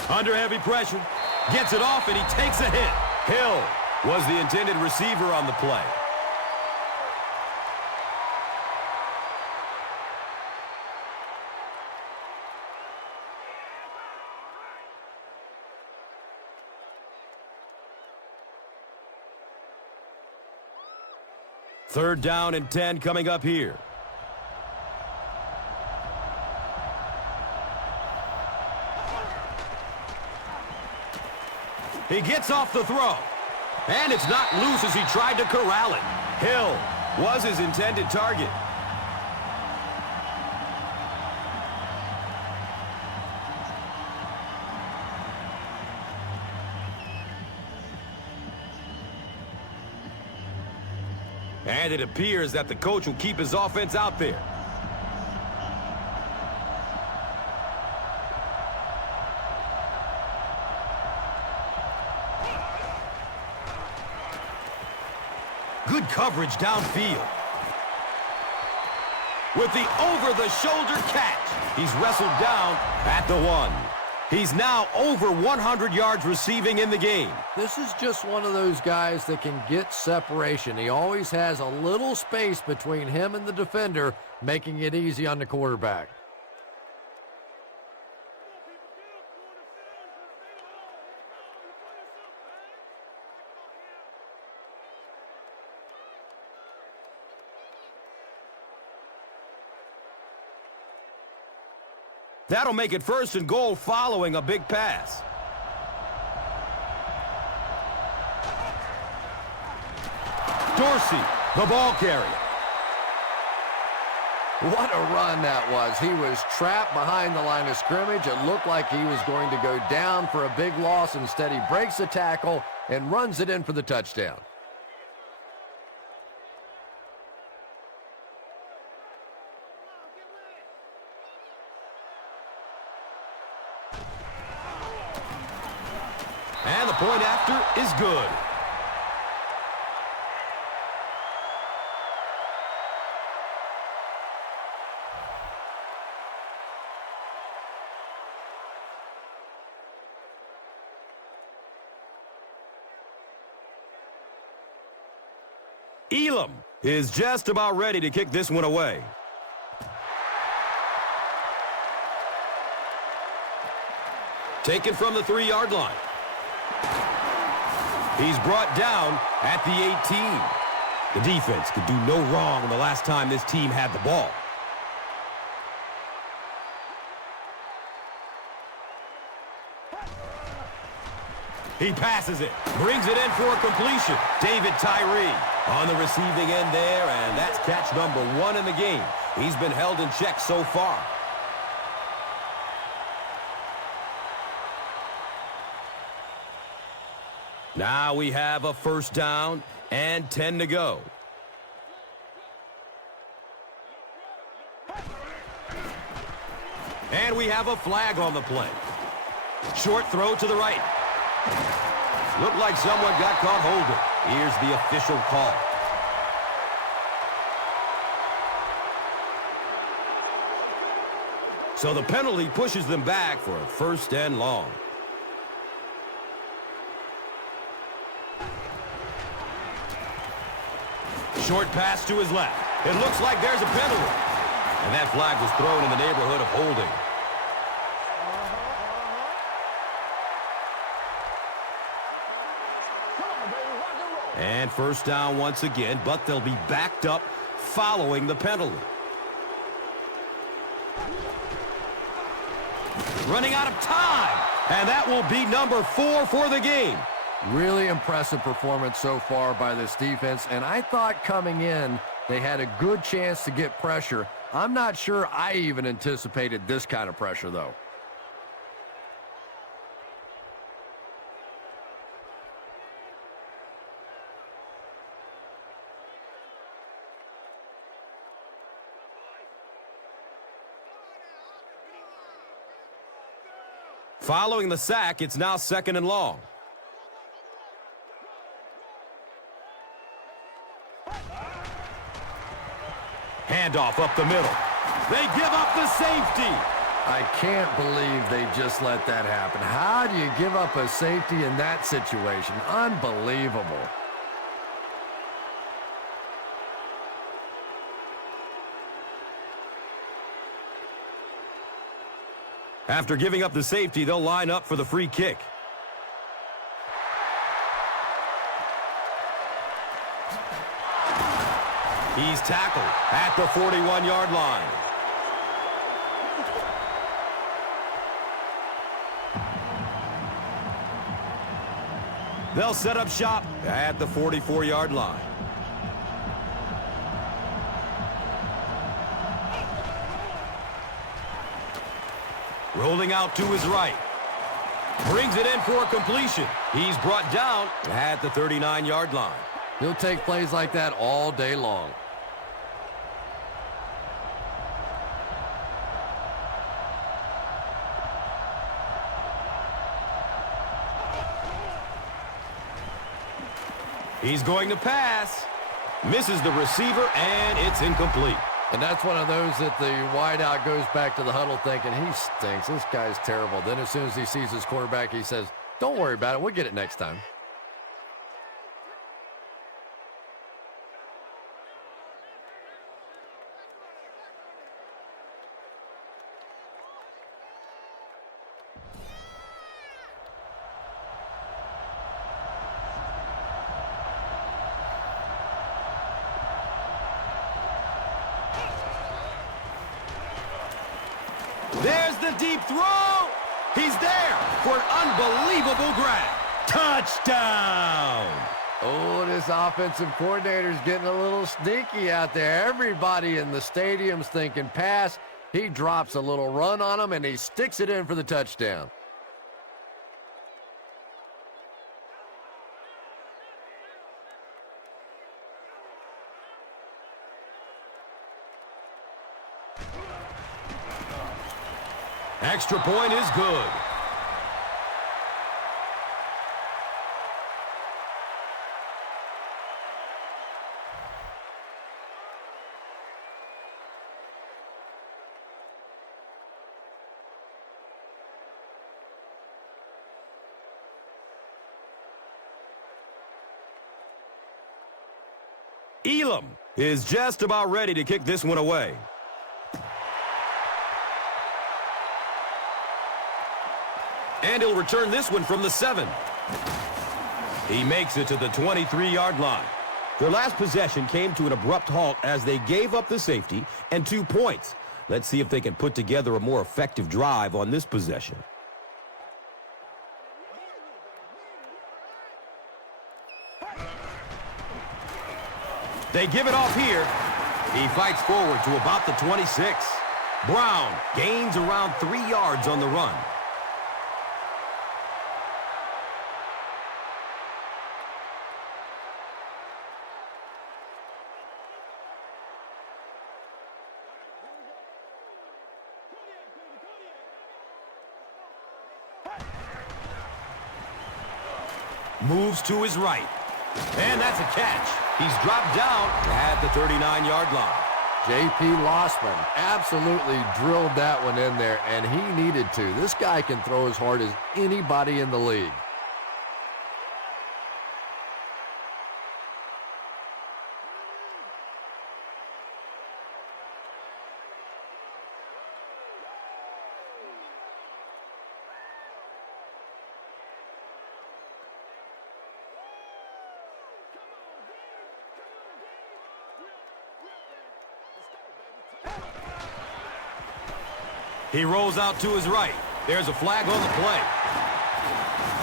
Under heavy pressure, gets it off, and he takes a hit. Hill was the intended receiver on the play. Third down and 10 coming up here. He gets off the throw. And it's not loose as he tried to corral it. Hill was his intended target. And it appears that the coach will keep his offense out there. Good coverage downfield. With the over-the-shoulder catch, he's wrestled down at the 1. He's now over 100 yards receiving in the game. This is just one of those guys that can get separation. He always has a little space between him and the defender, making it easy on the quarterback. That'll make it 1st and goal following a big pass. Dorsey, the ball carrier. What a run that was. He was trapped behind the line of scrimmage. It looked like he was going to go down for a big loss. Instead, he breaks the tackle and runs it in for the touchdown. point after is good. Elam is just about ready to kick this one away. Taken from the 3-yard line. He's brought down at the 18. The defense could do no wrong the last time this team had the ball. He passes it, brings it in for a completion. David Tyree on the receiving end there, and that's catch number 1 in the game. He's been held in check so far. Now we have a first down and 10 to go. And we have a flag on the play. Short throw to the right. Looked like someone got caught holding. Here's the official call. So the penalty pushes them back for a first and long. Short pass to his left. It looks like there's a penalty. And that flag was thrown in the neighborhood of holding. And first down once again, but they'll be backed up following the penalty. Running out of time. And that will be number 4 for the game. Really impressive performance so far by this defense, and I thought coming in they had a good chance to get pressure. I'm not sure I even anticipated this kind of pressure, though. Following the sack, it's now 2nd and long. Handoff up the middle. They give up the safety. I can't believe they just let that happen. How do you give up a safety in that situation? Unbelievable. After giving up the safety, they'll line up for the free kick. He's tackled at the 41-yard line. They'll set up shop at the 44-yard line. Rolling out to his right. Brings it in for a completion. He's brought down at the 39-yard line. He'll take plays like that all day long. He's going to pass. Misses the receiver, and it's incomplete. And that's one of those that the wideout goes back to the huddle thinking, he stinks. This guy's terrible. Then as soon as he sees his quarterback, he says, don't worry about it. We'll get it next time. There's the deep throw. He's there for an unbelievable grab. Touchdown. Oh, this offensive coordinator's getting a little sneaky out there. Everybody in the stadium's thinking pass. He drops a little run on him, and he sticks it in for the touchdown. Extra point is good. Elam is just about ready to kick this one away. And he'll return this one from the 7. He makes it to the 23-yard line. Their last possession came to an abrupt halt as they gave up the safety and 2 points. Let's see if they can put together a more effective drive on this possession. They give it off here. He fights forward to about the 26. Brown gains around 3 yards on the run. Moves to his right. And that's a catch. He's dropped down at the 39-yard line. J.P. Lossman absolutely drilled that one in there, and he needed to. This guy can throw as hard as anybody in the league. He rolls out to his right. There's a flag on the play.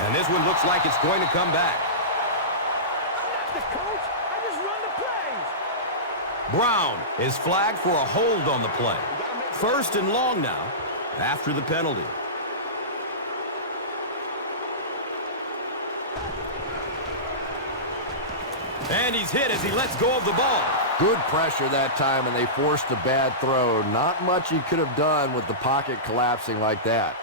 And this one looks like it's going to come back. I'm not the coach. I just run the plays. Brown is flagged for a hold on the play. 1st and long now after the penalty. And he's hit as he lets go of the ball. Good pressure that time, and they forced a bad throw. Not much he could have done with the pocket collapsing like that.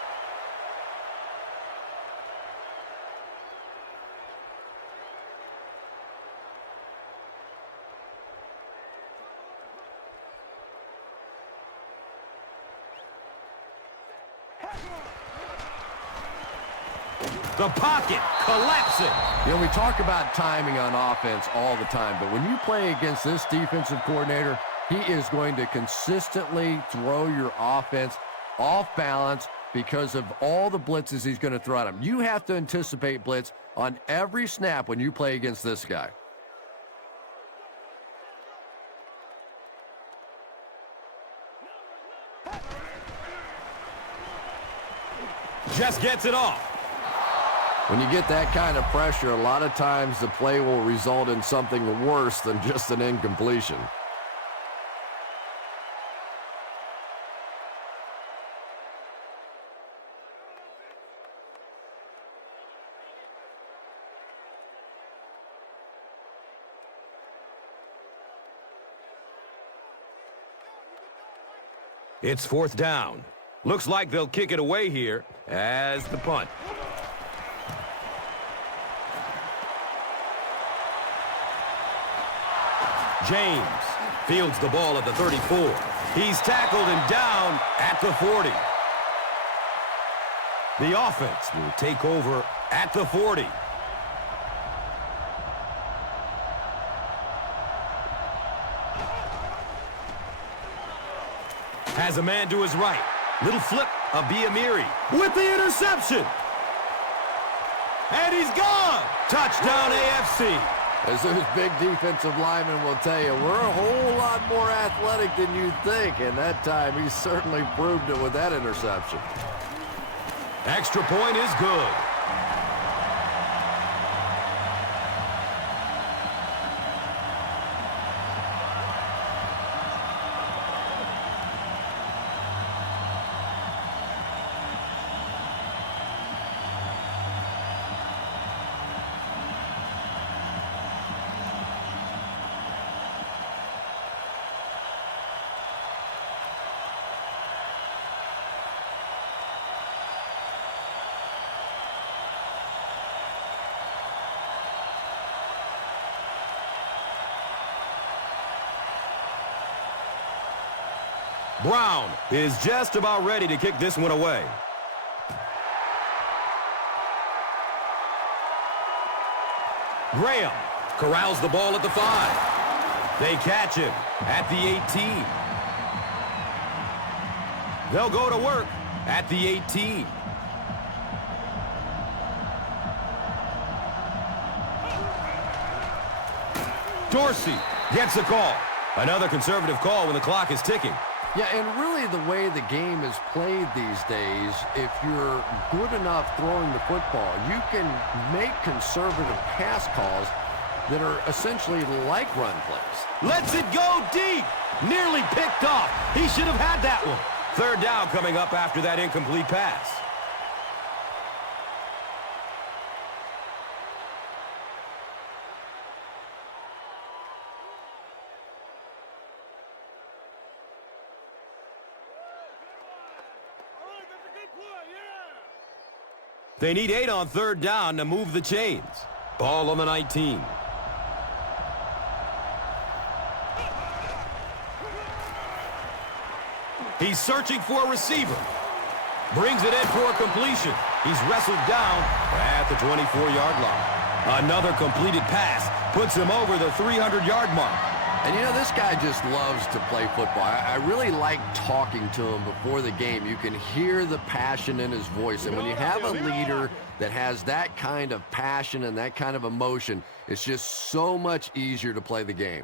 The pocket collapsing. You know, we talk about timing on offense all the time, but when you play against this defensive coordinator, he is going to consistently throw your offense off balance because of all the blitzes he's going to throw at him. You have to anticipate blitz on every snap when you play against this guy. Just gets it off. When you get that kind of pressure, a lot of times the play will result in something worse than just an incompletion. It's 4th down. Looks like they'll kick it away here as the punt. James fields the ball at the 34. He's tackled and down at the 40. The offense will take over at the 40. Has a man to his right. Little flip of Biamiri with the interception. And he's gone. Touchdown AFC. As those big defensive linemen will tell you, we're a whole lot more athletic than you think, and that time he certainly proved it with that interception. Extra point is good. Brown is just about ready to kick this one away. Graham corrals the ball at the 5. They catch him at the 18. They'll go to work at the 18. Dorsey gets the call. Another conservative call when the clock is ticking. Yeah, and really the way the game is played these days, if you're good enough throwing the football, you can make conservative pass calls that are essentially like run plays. Lets it go deep. Nearly picked off. He should have had that one. Third down coming up after that incomplete pass. They need 8 on third down to move the chains. Ball on the 19. He's searching for a receiver. Brings it in for a completion. He's wrestled down at the 24-yard line. Another completed pass puts him over the 300-yard mark. And, you know, this guy just loves to play football. I really like talking to him before the game. You can hear the passion in his voice. And when you have a leader that has that kind of passion and that kind of emotion, it's just so much easier to play the game.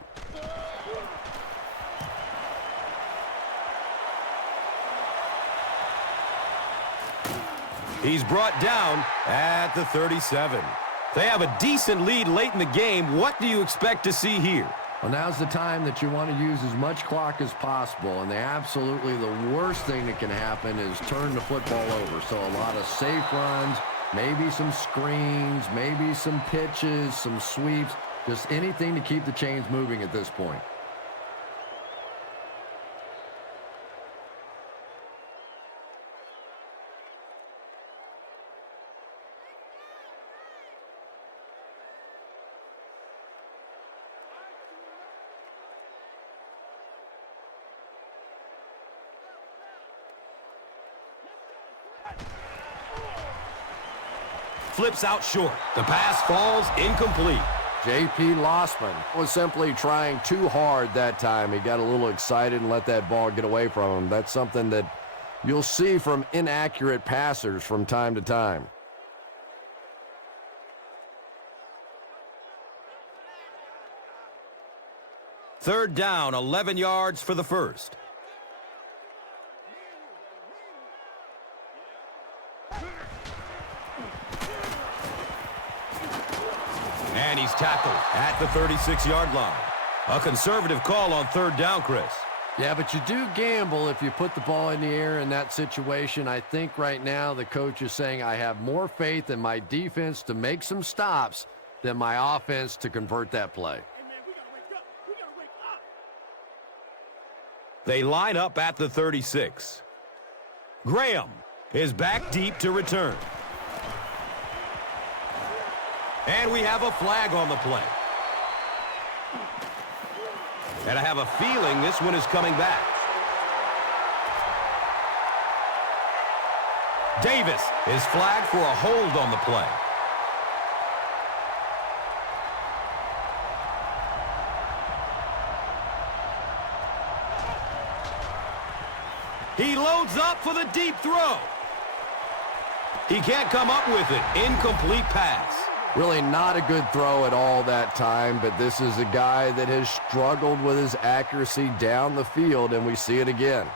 He's brought down at the 37. They have a decent lead late in the game. What do you expect to see here? Well, now's the time that you want to use as much clock as possible, and absolutely the worst thing that can happen is turn the football over. So a lot of safe runs, maybe some screens, maybe some pitches, some sweeps, just anything to keep the chains moving at this point. Flips out short. The pass falls incomplete. J.P. Lossman was simply trying too hard that time. He got a little excited and let that ball get away from him. That's something that you'll see from inaccurate passers from time to time. Third down, 11 yards for the first. And he's tackled at the 36-yard line. A conservative call on third down, Chris. Yeah, but you do gamble if you put the ball in the air in that situation. I think right now the coach is saying I have more faith in my defense to make some stops than my offense to convert that play. They line up at the 36. Graham is back deep to return. And we have a flag on the play. And I have a feeling this one is coming back. Davis is flagged for a hold on the play. He loads up for the deep throw. He can't come up with it. Incomplete pass. Really not a good throw at all that time, but this is a guy that has struggled with his accuracy down the field, and we see it again.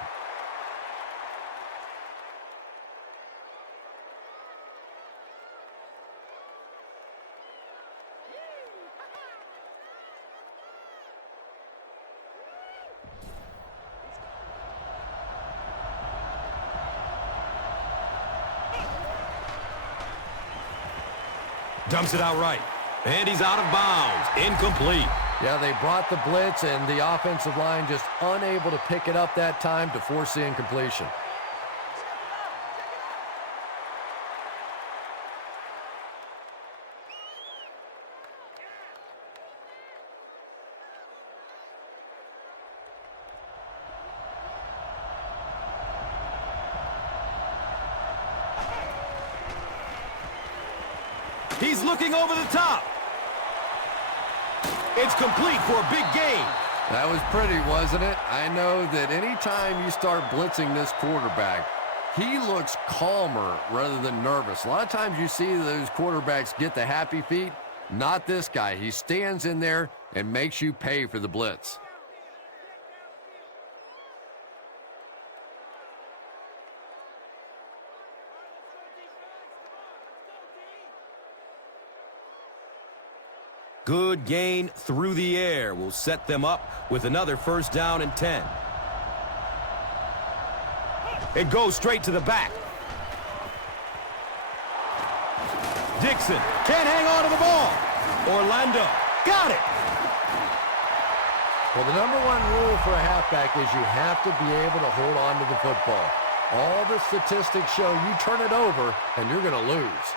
Dumps it out right. And he's out of bounds. Incomplete. Yeah, they brought the blitz, and the offensive line just unable to pick it up that time to force the incompletion. He's looking over the top. It's complete for a big gain. That was pretty, wasn't it? I know that anytime you start blitzing this quarterback, he looks calmer rather than nervous. A lot of times you see those quarterbacks get the happy feet. Not this guy. He stands in there and makes you pay for the blitz. Good gain through the air will set them up with another first down and 10. It goes straight to the back. Dixon can't hang on to the ball. Orlando got it. Well, the number one rule for a halfback is you have to be able to hold on to the football. All the statistics show you turn it over and you're going to lose.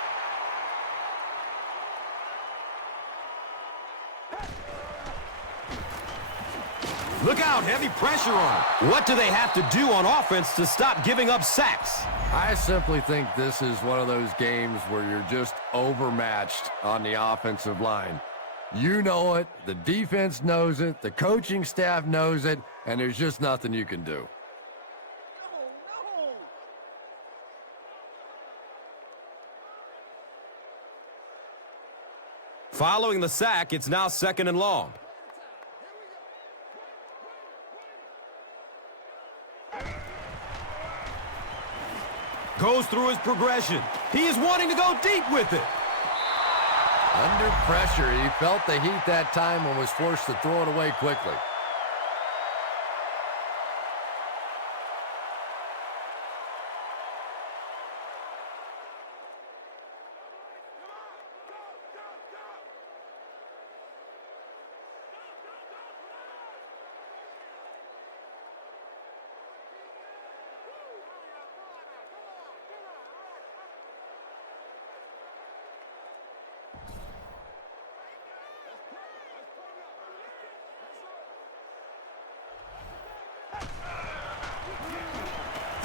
Look out, heavy pressure on him. What do they have to do on offense to stop giving up sacks? I simply think this is one of those games where you're just overmatched on the offensive line. You know it, the defense knows it, the coaching staff knows it, and there's just nothing you can do. Following the sack, it's now 2nd and long. Goes through his progression. He is wanting to go deep with it. Under pressure, he felt the heat that time and was forced to throw it away quickly.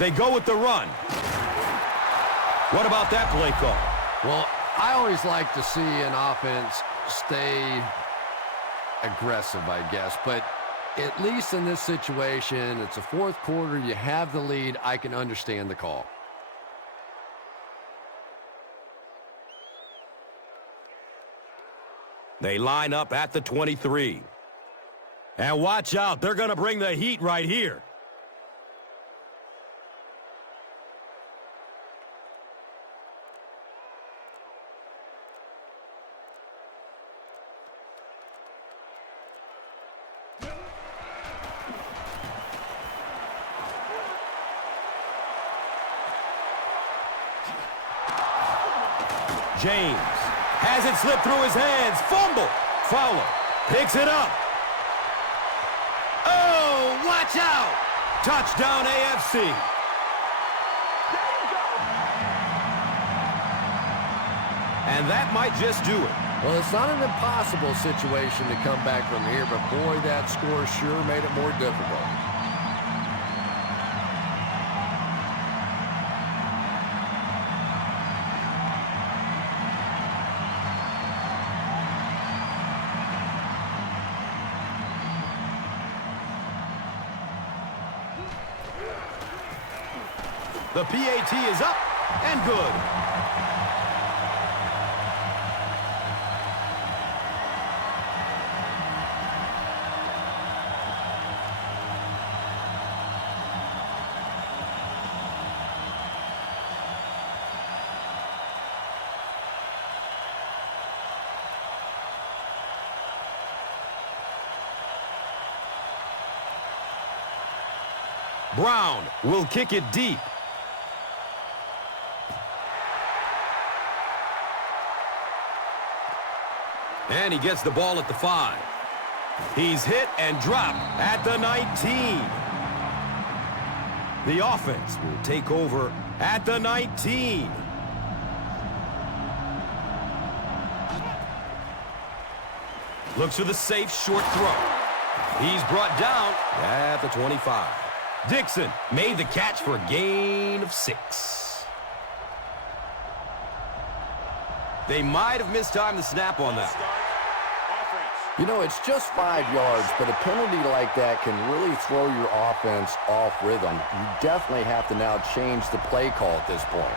They go with the run. What about that play call? Well, I always like to see an offense stay aggressive, I guess. But at least in this situation, it's a fourth quarter. You have the lead. I can understand the call. They line up at the 23. And watch out. They're going to bring the heat right here. James has it slip through his hands. Fumble. Fowler picks it up. Oh, watch out. Touchdown AFC. And that might just do it. Well, it's not an impossible situation to come back from here, but boy, that score sure made it more difficult. The PAT is up and good. Brown will kick it deep. And he gets the ball at the 5. He's hit and dropped at the 19. The offense will take over at the 19. Looks for the safe short throw. He's brought down at the 25. Dixon made the catch for a gain of 6. They might have mistimed the snap on that. You know, it's just 5 yards, but a penalty like that can really throw your offense off rhythm. You definitely have to now change the play call at this point.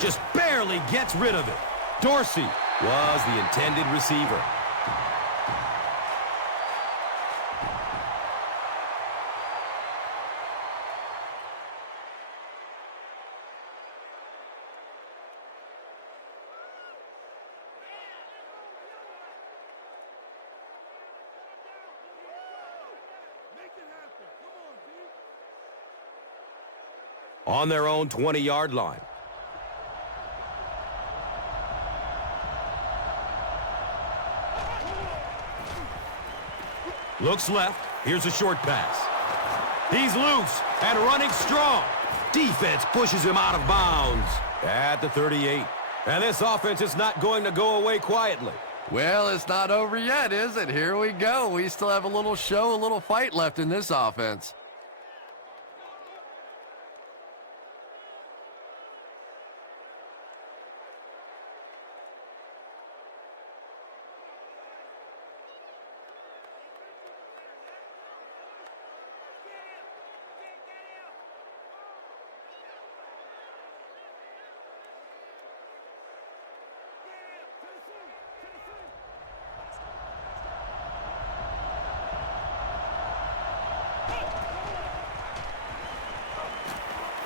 Just barely gets rid of it. Dorsey was the intended receiver. On their own 20-yard line. Looks left. Here's a short pass. He's loose and running strong. Defense pushes him out of bounds at the 38. And this offense is not going to go away quietly. Well, it's not over yet, is it? Here we go. We still have a little show, a little fight left in this offense.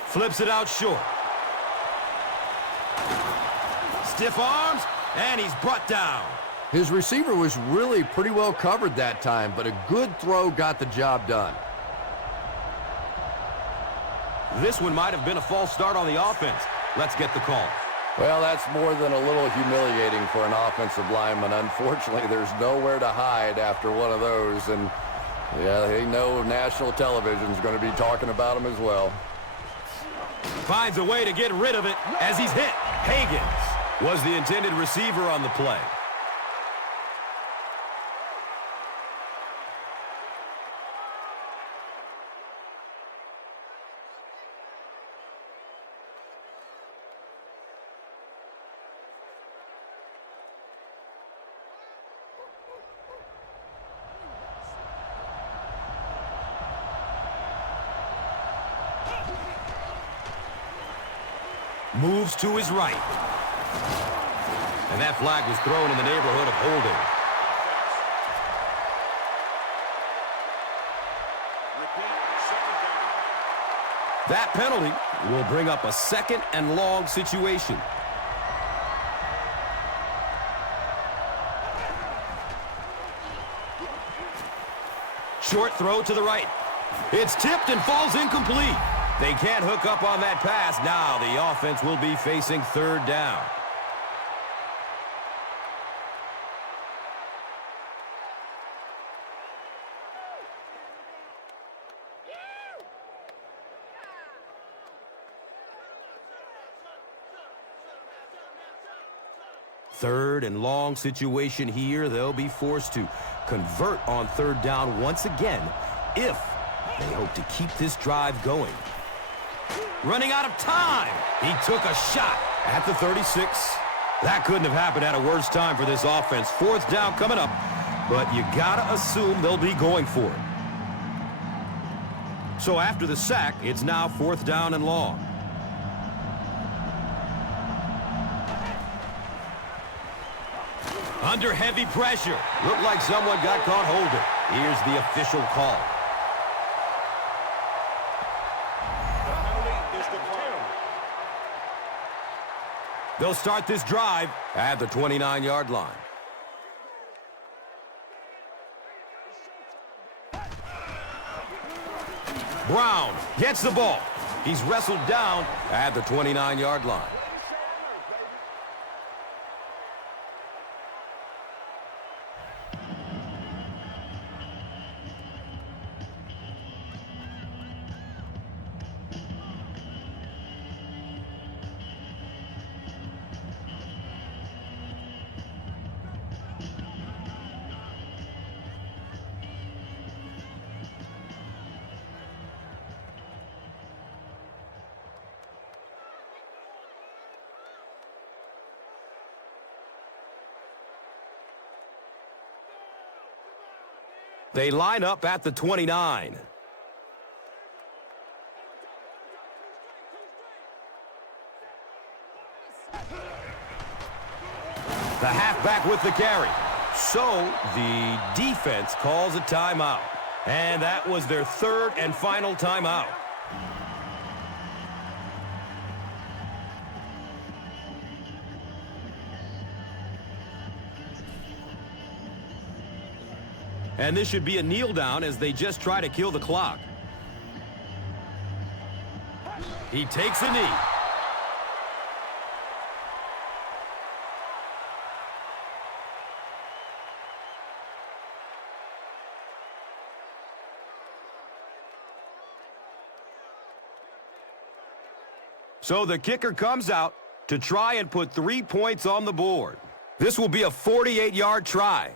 Flips it out short. Stiff arms, and he's brought down. His receiver was really pretty well covered that time, but a good throw got the job done. This one might have been a false start on the offense. Let's get the call. Well, that's more than a little humiliating for an offensive lineman. Unfortunately, there's nowhere to hide after one of those, and yeah, they know national television's going to be talking about him as well. Finds a way to get rid of it as he's hit. Hagans was the intended receiver on the play. Moves to his right. And that flag was thrown in the neighborhood of holding. That penalty will bring up a 2nd and long situation. Short throw to the right. It's tipped and falls incomplete. They can't hook up on that pass. Now the offense will be facing 3rd down. Third and long situation here. They'll be forced to convert on 3rd down once again if they hope to keep this drive going. Running out of time. He took a shot at the 36. That couldn't have happened at a worse time for this offense. 4th down coming up, but you gotta assume they'll be going for it. So after the sack, it's now 4th down and long. Under heavy pressure. Looked like someone got caught holding. Here's the official call. They'll start this drive at the 29-yard line. Brown gets the ball. He's wrestled down at the 29-yard line. They line up at the 29. The halfback with the carry. So the defense calls a timeout. And that was their third and final timeout. And this should be a kneel down as they just try to kill the clock. He takes a knee. So the kicker comes out to try and put 3 points on the board. This will be a 48-yard try.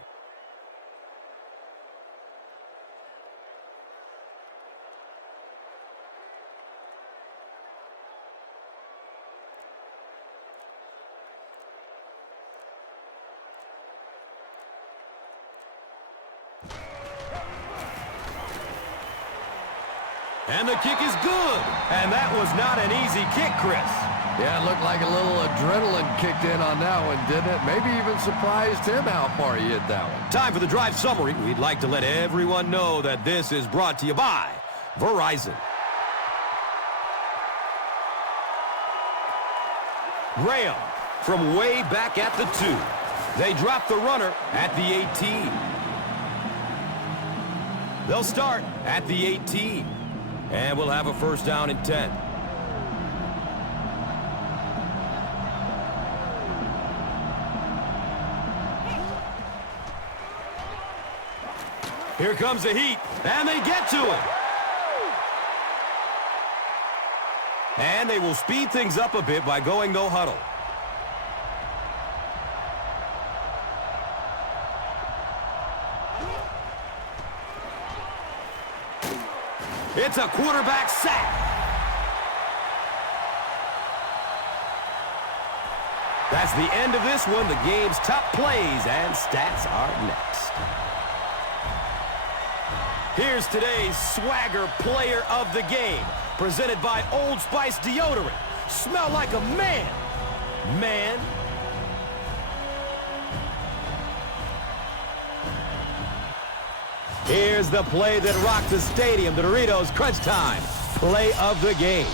And the kick is good. And that was not an easy kick, Chris. Yeah, it looked like a little adrenaline kicked in on that one, didn't it? Maybe even surprised him how far he hit that one. Time for the drive summary. We'd like to let everyone know that this is brought to you by Verizon. Graham from way back at the 2. They drop the runner at the 18. They'll start at the 18. And we'll have a first down and 10. Here comes the heat, and they get to it. And they will speed things up a bit by going no huddle. It's a quarterback sack. That's the end of this one. The game's top plays and stats are next. Here's today's Swagger Player of the Game, presented by Old Spice Deodorant. Smell like a man. Man. Here's the play that rocked the stadium, the Doritos Crunch Time Play of the Game.